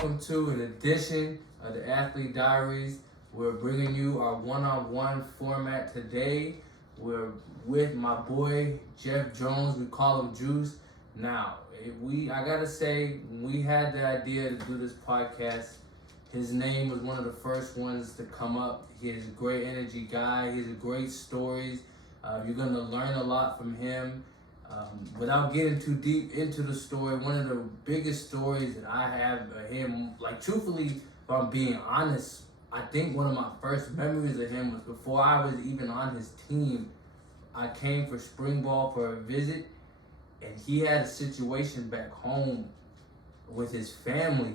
welcome to an edition of the Athlete Diaries. We're bringing you our one-on-one format today. We're with my boy Jeff Jones. We call him Juice. Now, I gotta say, when we had the idea to do this podcast, his name was one of the first ones to come up. He is a great energy guy. He has great stories. You're gonna learn a lot from him. Without getting too deep into the story, one of the biggest stories that I have of him, like truthfully, if I'm being honest, I think one of my first memories of him was before I was even on his team. I came for spring ball for a visit, and he had a situation back home with his family,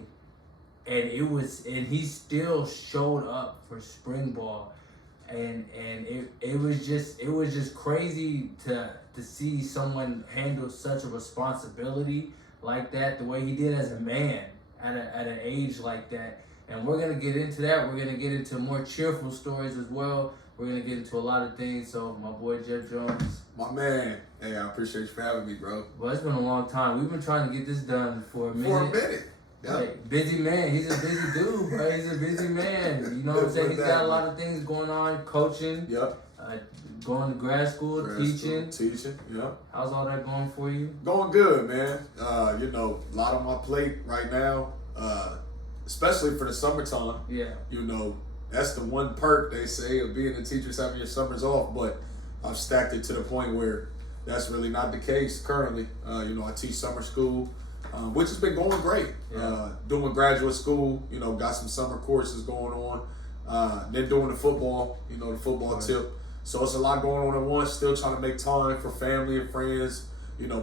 and he still showed up for spring ball, and it was just crazy to see someone handle such a responsibility like that, the way he did as a man at an age like that. And we're gonna get into that. We're gonna get into more cheerful stories as well. We're gonna get into a lot of things. So my boy Jeff Jones. My man. Hey, I appreciate you for having me, bro. Well, it's been a long time. We've been trying to get this done for a minute. Yeah. Like, busy man. He's a busy dude, bro. He's a busy man. You know what I'm saying? He's got a lot of things going on, coaching. Yep. Going to grad school, teaching. Yep. How's all that going for you? Going good, man. A lot on my plate right now, especially for the summertime. Yeah. That's the one perk, they say, of being a teacher, is having your summers off, but I've stacked it to the point where that's really not the case currently. I teach summer school, which has been going great. Yeah. Doing graduate school, got some summer courses going on. Then doing the football, the football tip. So it's a lot going on at once, still trying to make time for family and friends,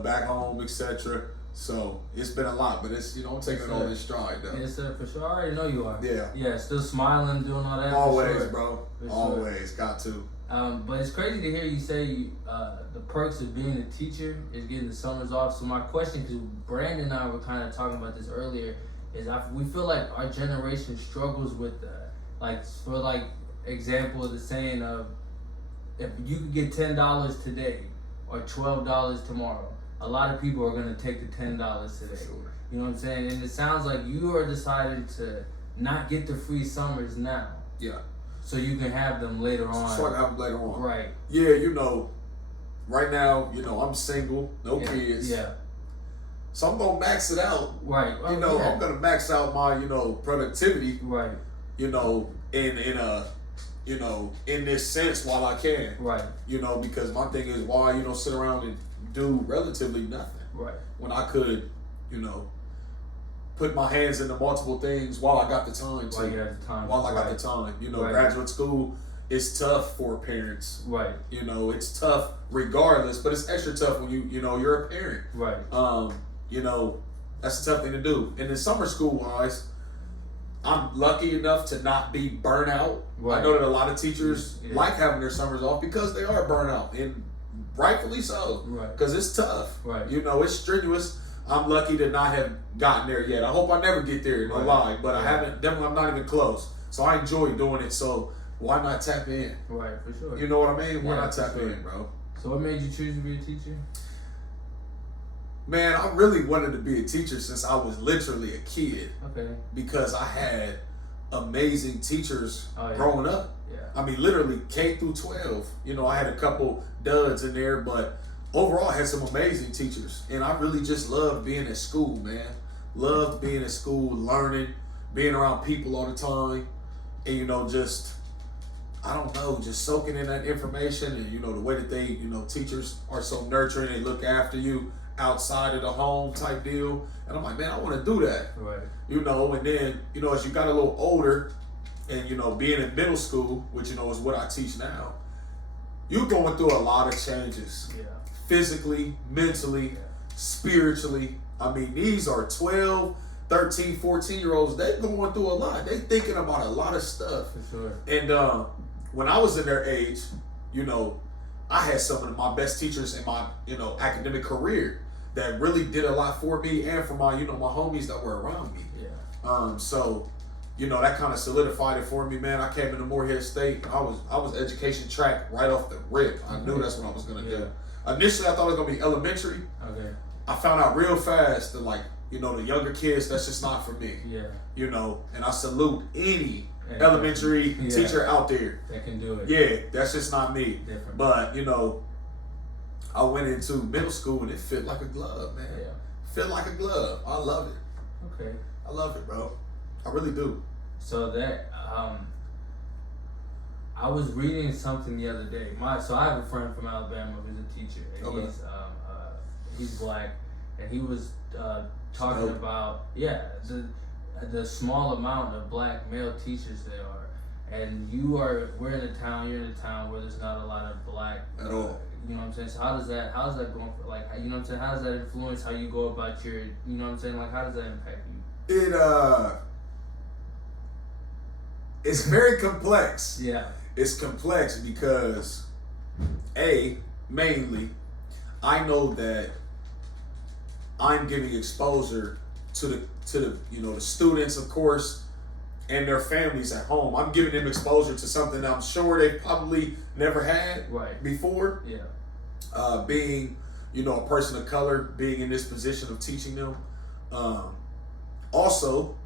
back home, etc. So it's been a lot, but it's, I'm taking it all in stride, though. Yes, sir, for sure. I already know you are. Yeah. Yeah, still smiling, doing all that. Always, for sure. bro. For Always, got to. But it's crazy to hear you say the perks of being a teacher is getting the summers off. So my question, because Brandon and I were kind of talking about this earlier, is we feel like our generation struggles with, for example, the saying of, if you could get $10 today or $12 tomorrow, a lot of people are going to take the $10 today. For sure. You know what I'm saying? And it sounds like you are deciding to not get the free summers now. Yeah. So you can have them later on. So I can have them later on. Right. Yeah, right now, I'm single, no kids. Yeah. So I'm going to max it out. Right. I'm going to max out my, productivity. Right. In this sense while I can. Right. Because my thing is, why, sit around and do relatively nothing. Right. When I could, put my hands into multiple things while I got the time to. While I got the time. Graduate school is tough for parents. Right. It's tough regardless, but it's extra tough when you're a parent. Right. That's a tough thing to do. And then summer school wise, I'm lucky enough to not be burnt out. Right. I know that a lot of teachers like having their summers off because they are burnt out, and rightfully so. Right. Because it's tough. Right. It's strenuous. I'm lucky to not have gotten there yet. I hope I never get there, no lie. But I haven't. Definitely, I'm not even close. So I enjoy doing it. So why not tap in? Right, for sure. You know what I mean? Why not tap sure. in, bro? So what made you choose to be a teacher? Man, I really wanted to be a teacher since I was literally a kid. Okay. Because I had amazing teachers growing up. Yeah. I mean, literally K through 12. I had a couple duds in there, but overall I had some amazing teachers. And I really just loved being at school, man. Loved being at school, learning, being around people all the time. And, just soaking in that information. And, the way that they, teachers are so nurturing, they look after you outside of the home type deal. And I'm like, man, I want to do that. Right. And then, as you got a little older and, being in middle school, which, is what I teach now, you're going through a lot of changes. Yeah. Physically, mentally, spiritually. I mean, these are 12, 13, 14-year-olds. They're going through a lot. They're thinking about a lot of stuff. For sure. And when I was in their age, I had some of my best teachers in my, academic career that really did a lot for me and for my, my homies that were around me. Yeah. So, that kind of solidified it for me, man. I came into Morehead State. I was education track right off the rip. I knew that's what I was gonna do. Initially, I thought it was gonna be elementary. Okay. I found out real fast that You know, the younger kids, that's just not for me. Yeah. You know, and I salute any elementary teacher out there that can do it. Yeah, that's just not me. Different. But, you know, I went into middle school and it fit like a glove, man. Yeah. Fit like a glove. I love it. Okay. I love it, bro. I really do. So that I was reading something the other day. So I have a friend from Alabama who's a teacher, and he's black, and he was talking about the small amount of black male teachers there are, and we're in a town. You're in a town where there's not a lot of black at all. You know what I'm saying? So how's that going for, like, you know what I'm saying? How does that influence how you go about your, you know what I'm saying? Like, how does that impact you? It's very complex. Yeah. It's complex because mainly I know that I'm giving exposure to the the students, of course, and their families at home. I'm giving them exposure to something I'm sure they probably never had before. Yeah. Being, a person of color, being in this position of teaching them. Also,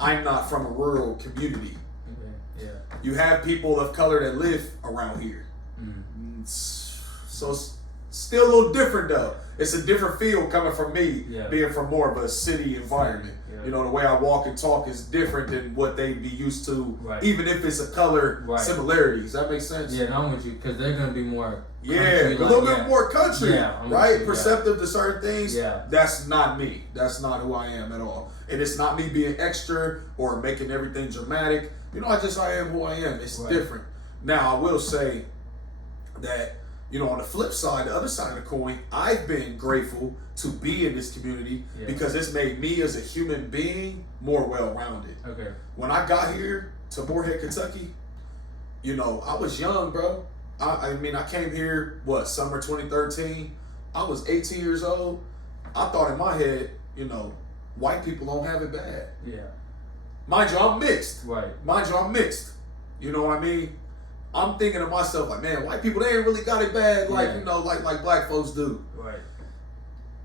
I'm not from a rural community. Okay. Yeah. You have people of color that live around here. Mm-hmm. So it's still a little different though. It's a different feel coming from me, being from more of a city environment. Yeah. The way I walk and talk is different than what they'd be used to, even if it's a color similarity. Does that make sense? Yeah, no, I'm with you, because they're going to be more country, a little bit more country, right? Perceptive to certain things. Yeah. That's not me. That's not who I am at all. And it's not me being extra or making everything dramatic. I am who I am. It's different. Now, I will say that, on the flip side, the other side of the coin, I've been grateful to be in this community because it's made me as a human being more well-rounded. Okay. When I got here to Moorhead, Kentucky, I was young, bro. I came here, summer 2013. I was 18 years old. I thought in my head, white people don't have it bad. Yeah. Mind you, I'm mixed. Right. Mind you, I'm mixed. You know what I mean? I'm thinking to myself, like, man, white people, they ain't really got it bad like, like black folks do. Right.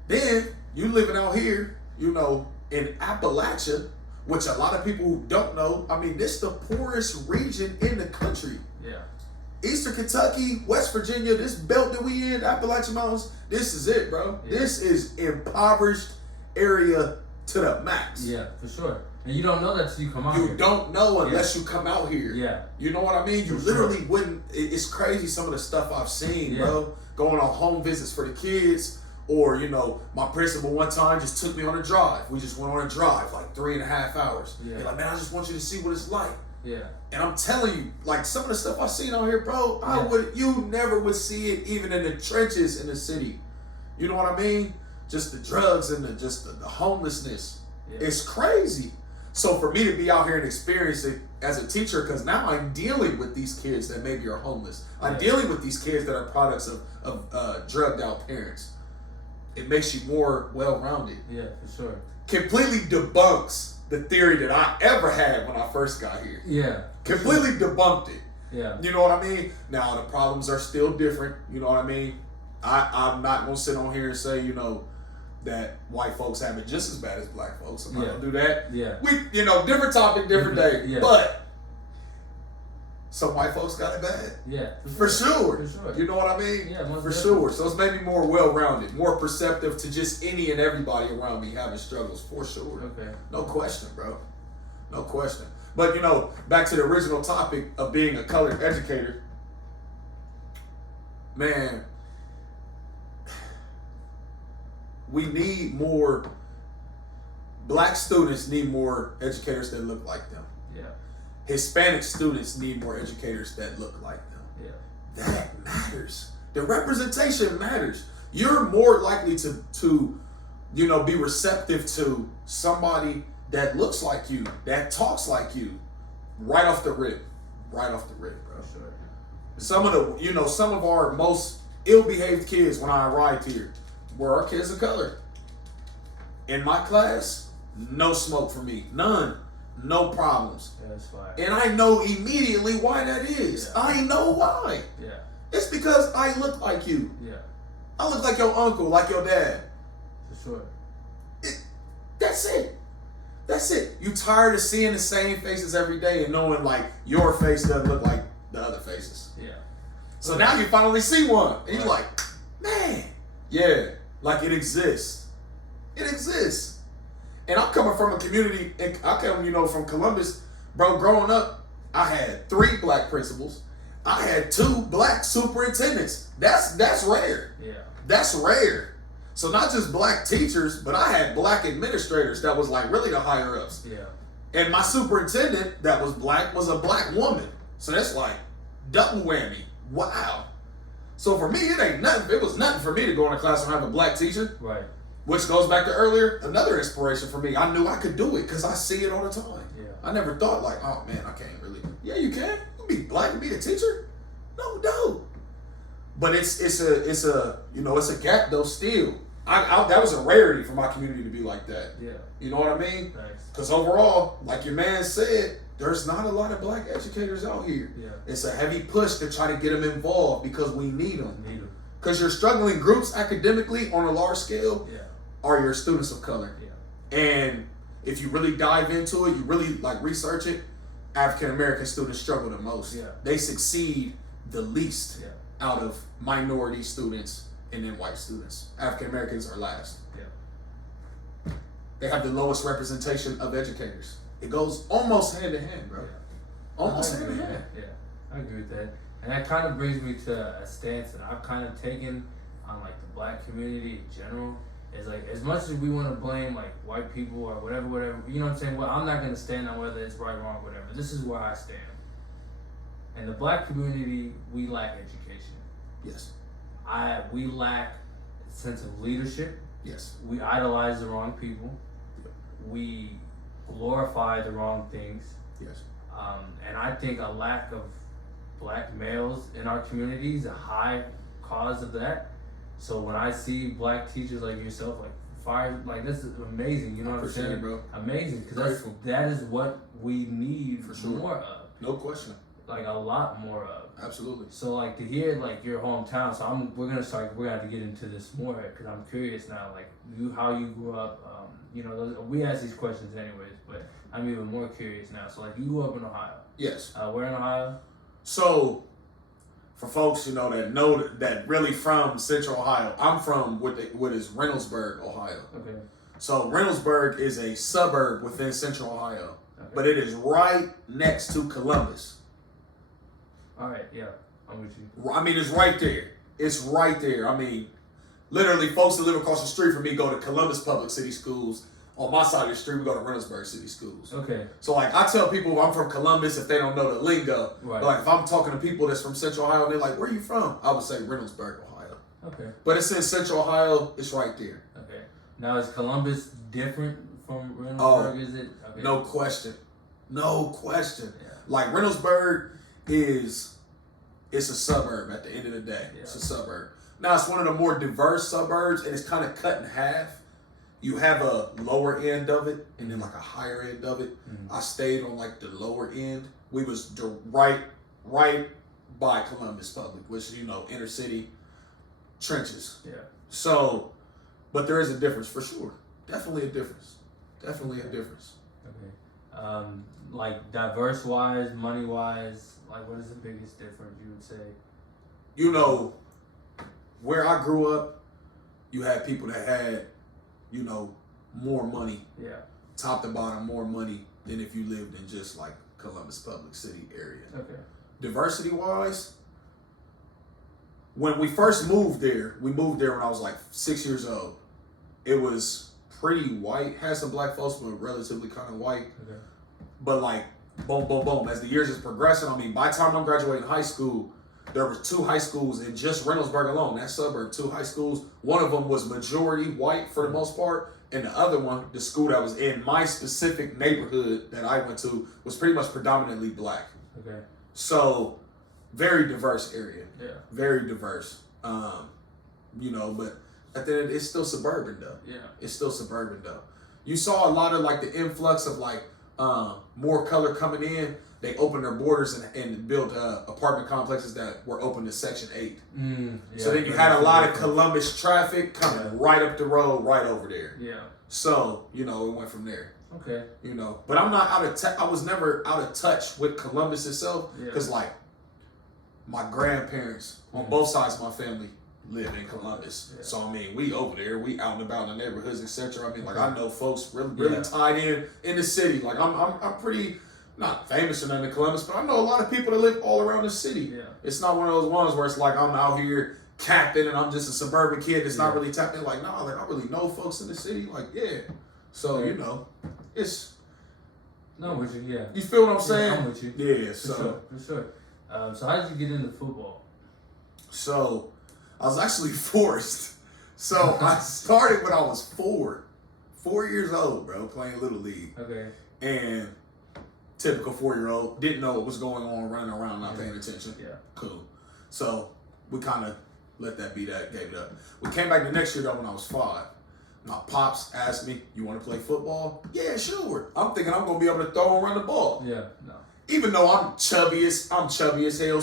Then, you living out here, in Appalachia, which a lot of people who don't know, this is the poorest region in the country. Yeah. Eastern Kentucky, West Virginia, this belt that we in, Appalachian Mountains, this is it, bro. Yeah. This is impoverished area to the max. Yeah, for sure. And you don't know that till you come out here. You don't know unless you come out here. Yeah. You know what I mean? You literally wouldn't. It's crazy some of the stuff I've seen, bro. Going on home visits for the kids. Or, my principal one time just took me on a drive. We just went on a drive, like 3.5 hours. Yeah. They're like, man, I just want you to see what it's like. Yeah. And I'm telling you, like, some of the stuff I've seen out here, bro, you never would see it even in the trenches in the city. You know what I mean? Just the drugs and the homelessness. Yeah. It's crazy. So for me to be out here and experience it as a teacher, because now I'm dealing with these kids that maybe are homeless. I'm dealing with these kids that are products of drugged out parents. It makes you more well-rounded. Yeah, for sure. Completely debunks the theory that I ever had when I first got here. Yeah. Completely debunked it. Yeah. You know what I mean? Now, the problems are still different. You know what I mean? I'm not going to sit on here and say, that white folks have it just as bad as black folks. I'm not going to do that. Yeah. We, different topic, different day. Yeah. But some white folks got it bad. Yeah. For sure. For sure. You know what I mean? Yeah, most for sure. So it's made me more well-rounded, more perceptive to just any and everybody around me having struggles, for sure. Okay. No question, bro. No question. But, back to the original topic of being a colored educator, man, we need more, black students need more educators that look like them. Yeah. Hispanic students need more educators that look like them. Yeah. That matters. The representation matters. You're more likely to be receptive to somebody that looks like you, that talks like you, right off the rip. Right off the rip, bro. Sure. Some of our most ill-behaved kids when I arrived here were our kids of color. In my class, no smoke for me. None. No problems. Yeah, that's fine. And I know immediately why that is. Yeah. I know why. Yeah. It's because I look like you. Yeah. I look like your uncle, like your dad. For sure. That's it. That's it. You tired of seeing the same faces every day and knowing like your face doesn't look like the other faces. Yeah. So now you finally see one, and you're Right. like, man, yeah, like it exists. It exists. And I'm coming from a community, and I come, from Columbus, bro. Growing up, I had 3 black principals. I had 2 black superintendents. That's rare. Yeah. That's rare. So not just black teachers, but I had black administrators that was like really the higher ups. Yeah. And my superintendent that was black was a black woman. So that's like double whammy. Wow. So for me, it ain't nothing. It was nothing for me to go in a class and have a black teacher. Right. Which goes back to earlier, another inspiration for me. I knew I could do it because I see it all the time. Yeah. I never thought like, oh man, I can't really. Yeah, you can. You can be black and be a teacher. No. But it's a gap though still. That was a rarity for my community to be like that. Yeah. You know what I mean? Nice. Because overall, like your man said, there's not a lot of black educators out here. Yeah. It's a heavy push to try to get them involved because we need them. Need 'em. Because your struggling groups academically on a large scale Yeah. are your students of color. Yeah. And if you really dive into it, you really like research it, African American students struggle the most. Yeah. They succeed the least Yeah. out of minority students and then white students. African Americans are last. Yeah. They have the lowest representation of educators. It goes almost hand in hand, bro. Yeah. Almost I hand agree in with hand. that. Yeah, I agree with that. And that kind of brings me to a stance that I've kind of taken on like the black community in general. Is like as much as we want to blame like white people or whatever, you know what I'm saying? Well, I'm not gonna stand on whether it's right, wrong, whatever. This is where I stand. In the black community, we lack education. Yes. We lack a sense of leadership. Yes. We idolize the wrong people. We glorify the wrong things. Yes. And I think a lack of black males in our community is a high cause of that. So when I see black teachers like yourself, like fire, like this is amazing. You know what I'm Appreciate saying, it, bro. Amazing, because Grateful. that is what we need For sure. more of, No question. like a lot more of. Absolutely. So like to hear like your hometown. So we're gonna have to get into this more because I'm curious now, like how you grew up. We ask these questions anyways, but I'm even more curious now. So like you grew up in Ohio. Yes. Where in Ohio? So, for folks that really from Central Ohio, I'm from what is Reynoldsburg, Ohio. Okay. So Reynoldsburg is a suburb within Central Ohio, Okay. but it is right next to Columbus. All right. Yeah, I'm with you. I mean, it's right there. It's right there. I mean, literally, folks that live across the street from me go to Columbus Public City Schools. On my side of the street, we go to Reynoldsburg City Schools. Okay. So, like, I tell people I'm from Columbus if they don't know the lingo. Right. But, like, if I'm talking to people that's from Central Ohio and they're like, where are you from? I would say Reynoldsburg, Ohio. Okay. But it's in Central Ohio. It's right there. Okay. Now is Columbus different from Reynoldsburg? Is it? Okay. No question. No question. Yeah. Like, Reynoldsburg it's a suburb at the end of the day. Yeah. It's a suburb. Now, it's one of the more diverse suburbs, and it's kind of cut in half. You have a lower end of it, and then like a higher end of it. Mm-hmm. I stayed on like the lower end. We was right by Columbus Public, which inner city trenches. Yeah. So, but there is a difference for sure. Definitely a difference. Definitely a difference. Okay. Like diverse wise, money wise, like what is the biggest difference you would say? Where I grew up, you had people that had, more money, Yeah. top to bottom, more money than if you lived in just like Columbus Public City area. Okay. Diversity wise, when we first moved there, we moved there when I was like 6 years old. It was pretty white, had some black folks, but relatively kind of white. Okay. But like, boom, boom, boom. As the years is progressing, I mean, by the time I'm graduating high school, there were 2 high schools in just Reynoldsburg alone, that suburb, 2 high schools. One of them was majority white for the most part, and the other one, the school that was in my specific neighborhood that I went to, was pretty much predominantly black. Okay. So, very diverse area. Yeah. Very diverse. But at the end, it's still suburban though. Yeah. It's still suburban though. You saw a lot of like the influx of like more color coming in. They opened their borders and built apartment complexes that were open to Section 8. Yeah, so then you had a lot of Columbus traffic coming right up the road, right over there. Yeah. So, you know, it went from there. Okay. You know, but I'm not out of I was never out of touch with Columbus itself because, like, my grandparents on both sides of my family live in Columbus. Yeah. So, I mean, we over there, we out and about in the neighborhoods, etc. I mean, like, I know folks really tied in the city. Like, I'm pretty, not famous or nothing in Columbus, but I know a lot of people that live all around the city. Yeah. It's not one of those ones where it's like I'm out here capping and I'm just a suburban kid that's not really tapped in. Like, nah, like, I really know folks in the city. Like, yeah. So, you know, it's... No, with you, yeah. You feel what I'm saying? I'm with you. Yeah, For sure. So how did you get into football? So, I was actually forced. So, I started when I was 4 years old, bro, playing Little League. Okay. And typical 4-year-old, didn't know what was going on, running around, not paying attention. Yeah. Cool. So, we kind of let that be that, gave it up. We came back the next year, though, when I was 5. My pops asked me, you want to play football? Yeah, sure. I'm thinking I'm going to be able to throw and run the ball. Yeah, no. Even though I'm chubby as hell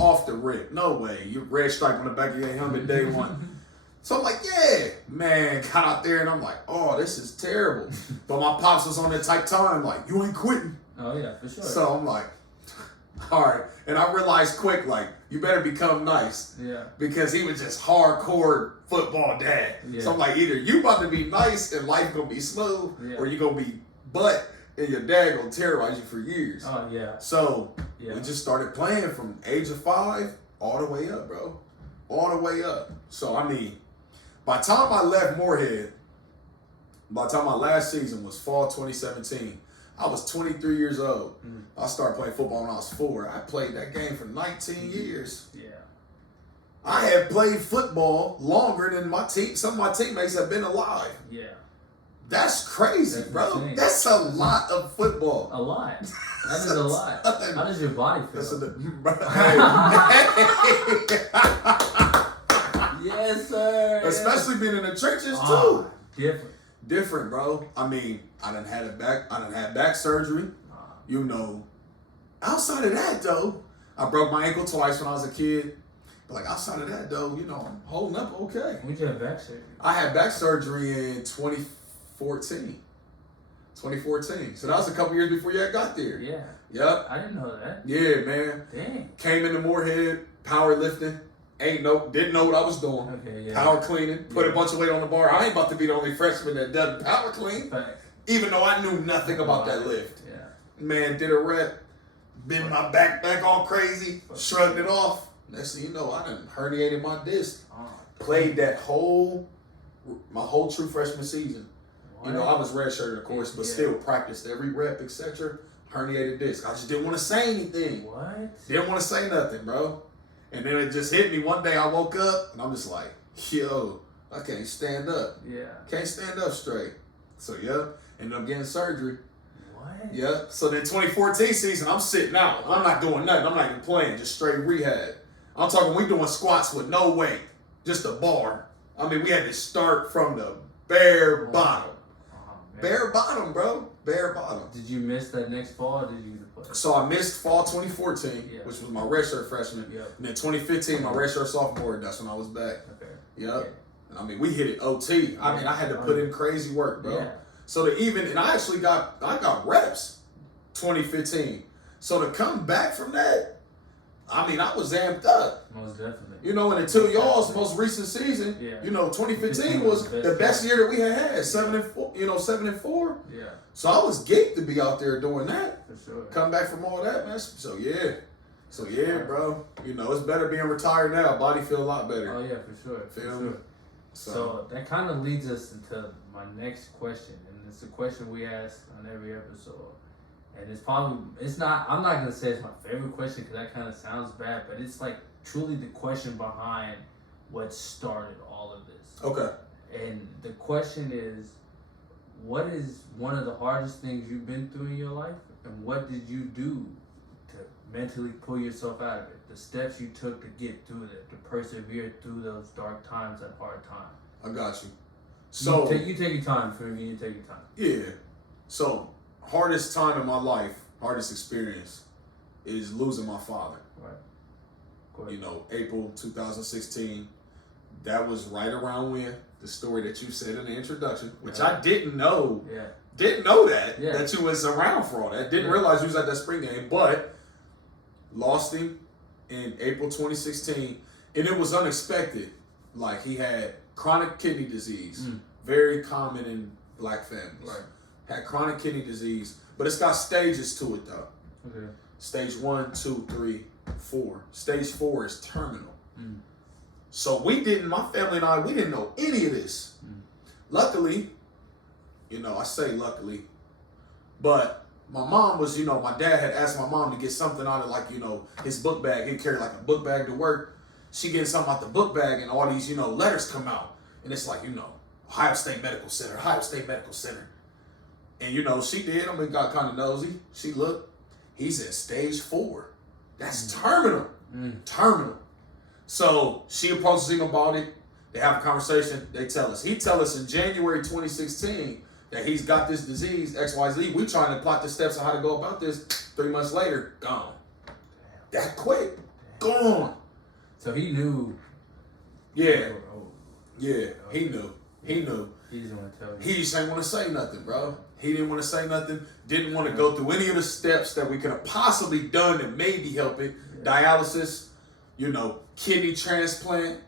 off the rip. No way. You red stripe on the back of your helmet day one. So I'm like, yeah. Man, got out there and I'm like, oh, this is terrible. But my pops was on that type time, like, you ain't quitting. Oh, yeah, for sure. So I'm like, all right. And I realized quick, like, you better become nice. Yeah. Because he was just hardcore football dad. Yeah. So I'm like, either you about to be nice and life gonna be smooth, or you gonna be butt and your dad gonna terrorize you for years. Oh, yeah. So we just started playing from age of 5 all the way up, bro. All the way up. So, I mean, by the time I left Moorhead, by the time my last season was fall 2017, I was 23 years old. I started playing football when I was 4. I played that game for 19 years. Yeah. I have played football longer than some of my teammates have been alive. Yeah. That's crazy, bro. Insane. That's a lot of football. A lot. That is a lot. How does your body feel? Yes, sir. Especially being in the trenches too. Different, bro. I mean, I done had back surgery. You know, outside of that though, I broke my ankle twice when I was a kid. But like outside of that though, you know, I'm holding up okay. When did you have back surgery? I had back surgery in 2014. So that was a couple years before you had got there. Yeah. Yep. I didn't know that. Yeah, man. Dang. Came into Moorhead, powerlifting. Didn't know what I was doing. Okay, yeah. Power cleaning, put a bunch of weight on the bar. I ain't about to be the only freshman that doesn't power clean. Even though I knew nothing about that lift. Yeah. Man, did a rep, bent my back all crazy, shrugged it off. Next thing you know, I done herniated my disc. Played my whole true freshman season. You know, I was redshirted, of course, but still practiced every rep, etc. Herniated disc. I just didn't want to say anything. What? Didn't want to say nothing, bro. And then it just hit me one day. I woke up and I'm just like, yo, I can't stand up. Yeah. Can't stand up straight. So, ended up getting surgery. What? Yeah. So then 2014 season, I'm sitting out. I'm not doing nothing. I'm not even playing, just straight rehab. I'm talking, we doing squats with no weight, just a bar. I mean, we had to start from the bare bottom. Bare bottom, bro. Bare bottom. Did you miss that next fall or did you play? So I missed fall 2014, which was my redshirt freshman. Yep. And then 2015, my redshirt sophomore, that's when I was back. Okay. Yep. Okay. I mean, we hit it OT. I mean, I had to put in crazy work, bro. Yeah. So and I actually got reps 2015. So to come back from that, I mean, I was amped up. Most definitely. You know, and until y'all's most recent season, you know, 2015 was the best year that we had. 7-4, 7-4. Yeah. So I was geeked to be out there doing that. For sure. Come back from all that, man. So bro. You know, it's better being retired now. Body feel a lot better. Oh yeah, for sure. Feel me? So that kind of leads us into my next question, and it's a question we ask on every episode. And I'm not gonna say it's my favorite question because that kind of sounds bad, but it's like truly the question behind what started all of this. Okay. And the question is, what is one of the hardest things you've been through in your life, and what did you do to mentally pull yourself out of it? The steps you took to get through it, to persevere through those dark times and hard times. I got you. So you take your time for me. You take your time. Yeah. So hardest time in my life, hardest experience, is losing my father. Right. You know, April 2016, that was right around when the story that you said in the introduction, which I didn't know. Yeah. Didn't know that you was around for all that. Didn't realize you was at that spring game, but lost him in April 2016, and it was unexpected. Like, he had chronic kidney disease, very common in black families. Right. Had chronic kidney disease, but it's got stages to it though. Okay. Stage 1, 2, 3, 4. Stage 4 is terminal. So my family and I, we didn't know any of this. Luckily, I say luckily, but my mom was, my dad had asked my mom to get something out of, like, his book bag. He'd carry like a book bag to work. She getting something out the book bag, and all these, letters come out. And it's like, Ohio State Medical Center, Ohio State Medical Center. And, she did. Got kind of nosy. She looked. He's at stage 4. That's terminal. Terminal. So she approaches him about it. They have a conversation. They tell us. He tell us in January 2016 that he's got this disease, XYZ. We trying to plot the steps on how to go about this. 3 months later, gone. That quick. Gone. So he knew. Yeah. Yeah, he knew. He knew. He just want to tell you. He just ain't want to say nothing, bro. He didn't want to say nothing. Didn't want to go through any of the steps that we could have possibly done that maybe helping. Dialysis, kidney transplant.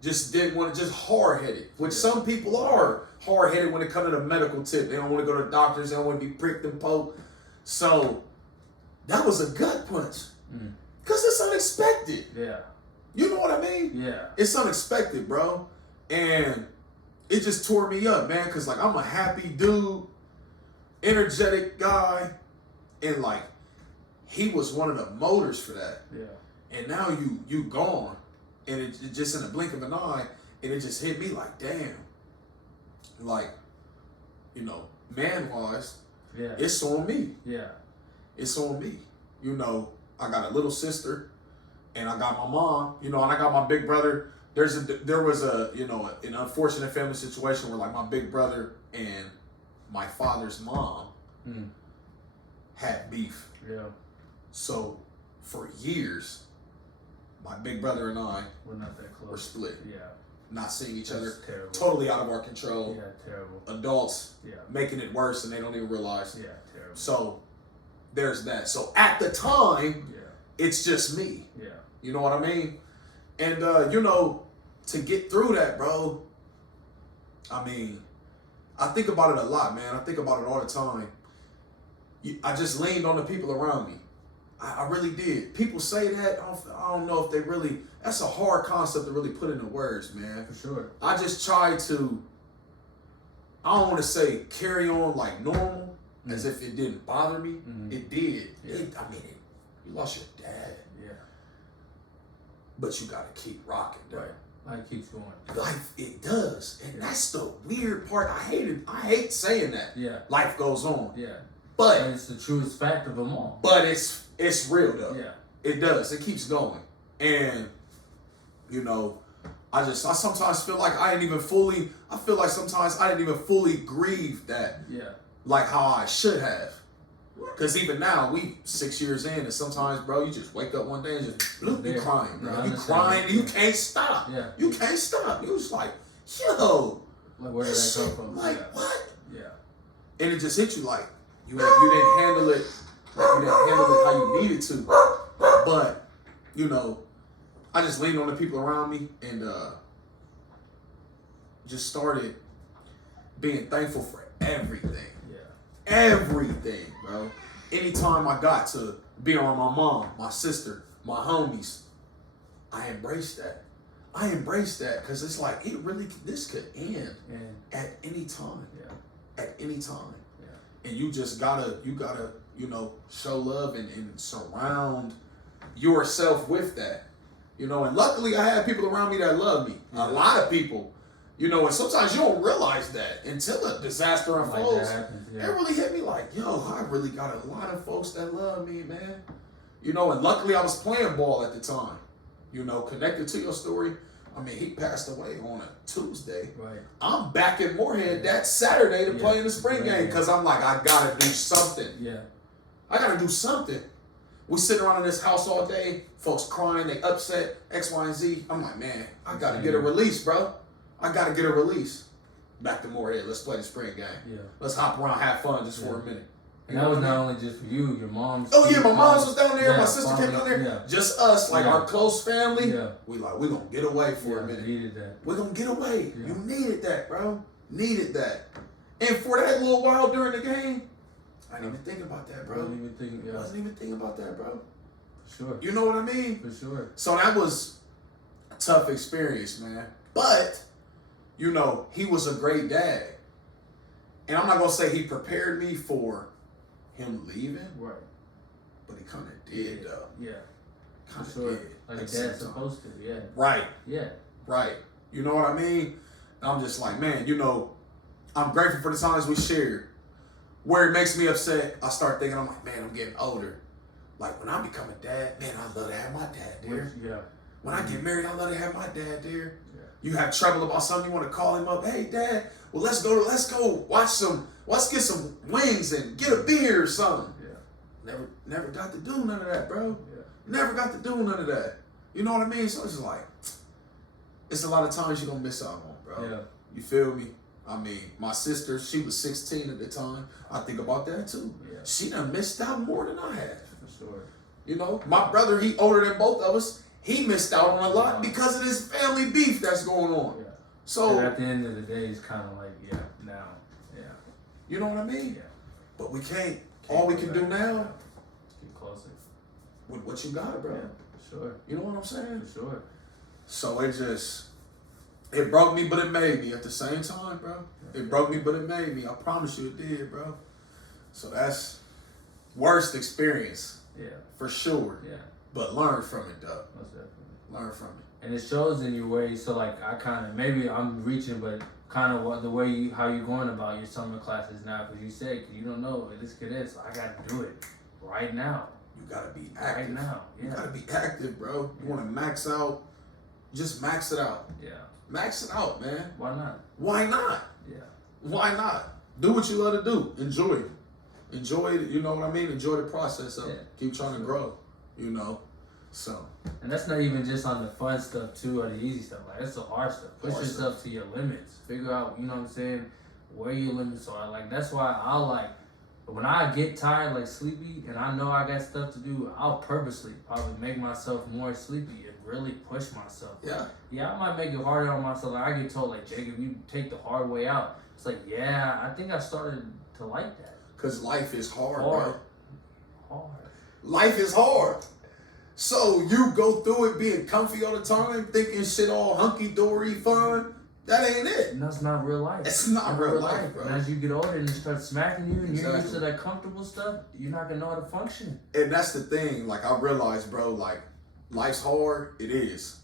Just didn't want to, just hard-headed, which some people are hard-headed when it comes to the medical tip. They don't want to go to doctors. They don't want to be pricked and poked. So that was a gut punch. Because it's unexpected. Yeah. You know what I mean? Yeah. It's unexpected, bro. And it just tore me up, man, because, like, I'm a happy dude, energetic guy, and, like, he was one of the motors for that. Yeah. And now you gone. And it just in a blink of an eye, and it just hit me like, damn. Like, man-wise, it's on me. Yeah. It's on me. I got a little sister, and I got my mom, and I got my big brother. There was an unfortunate family situation where, like, my big brother and my father's mom had beef. Yeah. So for years, my big brother and I were split. Yeah. Not seeing each other. Terrible. Totally out of our control. Yeah, terrible. Adults making it worse and they don't even realize. Yeah, terrible. So there's that. So at the time, it's just me. Yeah. You know what I mean? And, to get through that, bro, I think about it a lot, man. I think about it all the time. I just leaned on the people around me. I really did. People say that. I don't know if they really... That's a hard concept to really put into words, man. For sure. I just try to... I don't want to say carry on like normal, as if it didn't bother me. It did. Yeah. You lost your dad. Yeah. But you got to keep rocking, though. Right. Life keeps going. Life, it does. And that's the weird part. I hate saying that. Yeah. Life goes on. Yeah. But it's the truest fact of them all. But it's real though. Yeah. It does. It keeps going. And I sometimes feel like sometimes I didn't even fully grieve that. Yeah. Like how I should have. Cause even now, we 6 years in, and sometimes, bro, you just wake up one day and just you crying, bro. You crying, you can't stop. Yeah. You can't stop. You was like, yo. Like, where did that come from? Like, what? Yeah. And it just hit you like, you didn't handle it. Like, you didn't handle it how you needed to. But, I just leaned on the people around me and just started being thankful for everything. Yeah. Everything, bro. Anytime I got to be around my mom, my sister, my homies, I embraced that. I embraced that because it's like, this could end at any time. Yeah. At any time. Yeah. And you just gotta, show love and surround yourself with that. And luckily I have people around me that love me. Yeah. A lot of people. And sometimes you don't realize that until a disaster unfolds. Like It really hit me like, yo, I really got a lot of folks that love me, man. And luckily I was playing ball at the time. Connected to your story. He passed away on a Tuesday. Right. I'm back in Moorhead that Saturday to play in the spring game because I'm like, I gotta do something. Yeah. I gotta do something. We sitting around in this house all day, folks crying, they upset, X, Y, and Z. I'm like, man, I gotta get a release, bro. I gotta get a release. Back to Moorhead. Let's play the spring game. Yeah. Let's hop around, have fun just for a minute. And that was not only just for you, your mom's. Oh yeah, my mom's was down there, yeah, my sister came down there. Yeah. Just us, like our close family. Yeah. We gonna get away for a minute. Needed that. We're gonna get away. Yeah. You needed that, bro. Needed that. And for that little while during the game, I didn't even think about that, bro. Wasn't even thinking about that, bro. For sure. You know what I mean? For sure. So that was a tough experience, man. But, you know, he was a great dad. And I'm not going to say he prepared me for him leaving. Right. But he kind of did, though. Yeah. Kind of sure. did. Like a dad's supposed to, yeah. Right. Yeah. Right. You know what I mean? And I'm just like, man, you know, I'm grateful for the times we shared. Where it makes me upset, I start thinking, I'm like, man, I'm getting older. Like, when I become a dad, man, I love to have my dad there. Yeah. When I get married, I love to have my dad there. Yeah. You have trouble about something, you want to call him up. Hey, Dad, well, let's go let's get some wings and get a beer or something. Yeah. Never got to do none of that, bro. Yeah. Never got to do none of that. You know what I mean? So it's just like, it's a lot of times you're going to miss out on, bro. Yeah. You feel me? I mean, my sister, she was 16 at the time. I think about that too. Yeah. She done missed out more than I had. For sure. You know, my brother, he older than both of us. He missed out on a lot because of this family beef that's going on. Yeah. So and at the end of the day, it's kind of like, now. Yeah. You know what I mean? Yeah. But we can't. All we can do now, get closer. with what you got, bro. Yeah, for sure. You know what I'm saying? For sure. So it broke me, but it made me at the same time, bro. It broke me, but it made me. I promise you it did, bro. So that's worst experience. Yeah. For sure. Yeah. But learn from it, though. Most definitely. Learn from it. And it shows in your way. So like I kind of, maybe I'm reaching, but kind of the way how you're going about your summer classes now, because you said, cause you don't know this kid is, so I got to do it right now. You gotta be active. Right now. Yeah. You gotta be active, bro. You wanna max out, just max it out. Yeah. Max it out, man. Why not? Why not? Yeah. Why not? Do what you love to do. Enjoy it. Enjoy it, you know what I mean? Enjoy the process of it. Keep trying to grow, you know? So. And that's not even just on the fun stuff too, or the easy stuff. Like, that's the hard stuff. Push yourself to your limits. Figure out, you know what I'm saying, where your limits are. Like, that's why when I get tired, like sleepy, and I know I got stuff to do, I'll purposely probably make myself more sleepy and really push myself. Yeah. Yeah, I might make it harder on myself. Like, I get told, like, Jacob, you take the hard way out. It's like, yeah, I think I started to like that. Because life is hard, bro. Hard. Life is hard. So you go through it being comfy all the time, thinking shit all hunky-dory fun. That ain't it. And that's not real life. It's not real life, bro. And as you get older and it starts smacking you and you're used to that comfortable stuff, you're not going to know how to function. And that's the thing. Like, I realized, bro, like, life's hard. It is.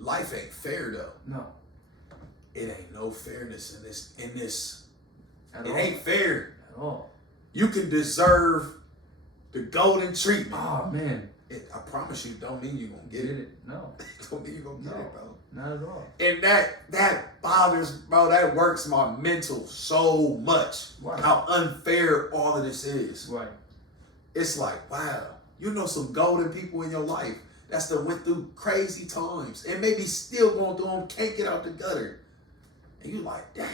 Life ain't fair, though. No. It ain't no fairness in this. At it all. ain't fair. At all. You can deserve the golden treatment. Oh, man. I promise you, don't mean you're going to get it. No. Don't mean you're going to get it, bro. Not at all. And that bothers, bro, that works my mental so much. Right. How unfair all of this is. Right. It's like, wow, you know some golden people in your life that's that went through crazy times and maybe still going through them, can't get out the gutter. And you like, damn.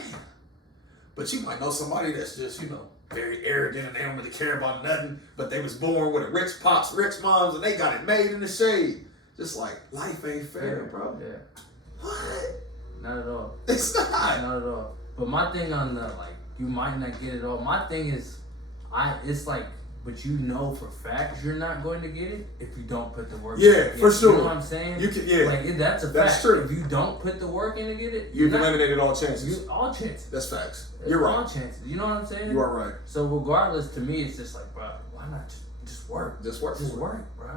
But you might know somebody that's just, you know, very arrogant and they don't really care about nothing, but they was born with a rich pops, rich moms, and they got it made in the shade. Just like, life ain't fair, bro. Yeah. What? Not at all. It's not. Not at all. But my thing on the, like, you might not get it all. My thing is, it's like, but you know for fact you're not going to get it if you don't put the work in. Yeah, for sure. You know what I'm saying? You can, yeah. Like, that's a fact. That's true. If you don't put the work in to get it, You've eliminated all chances. All chances. That's facts. It's You're all right. chances. You know what I'm saying? You are right. So regardless, to me, it's just like, bro, why not just work? Just work. Just for it. work, bro.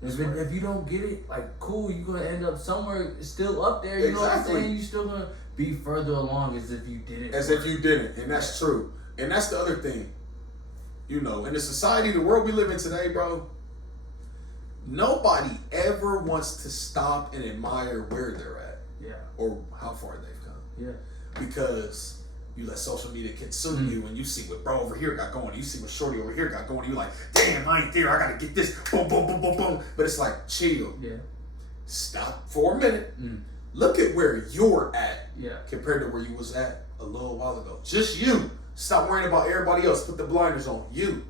If you don't get it, like, cool, you're going to end up somewhere still up there. You know what I'm saying? You're still going to be further along as if you didn't. As if you didn't. And that's true. And that's the other thing. You know, in the society, the world we live in today, bro, nobody ever wants to stop and admire where they're at. Yeah. Or how far they've come. Yeah. Because You let social media consume you, and you see what bro over here got going. You see what shorty over here got going. And you like, damn, I ain't there. I gotta get this. Boom, boom, boom, boom, boom. But it's like, chill. Yeah. Stop for a minute. Look at where you're at. Yeah. Compared to where you was at a little while ago. Just you. Stop worrying about everybody else. Put the blinders on you.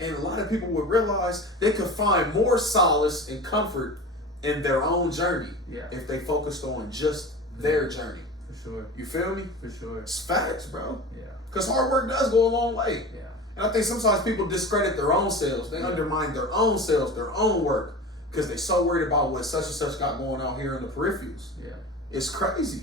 And a lot of people would realize they could find more solace and comfort in their own journey if they focused on just their journey. For sure. You feel me? For sure. It's facts, bro. Yeah. Because hard work does go a long way. Yeah. And I think sometimes people discredit their own selves. They undermine their own selves, their own work, because they're so worried about what such and such got going out here in the peripherals. Yeah. It's crazy.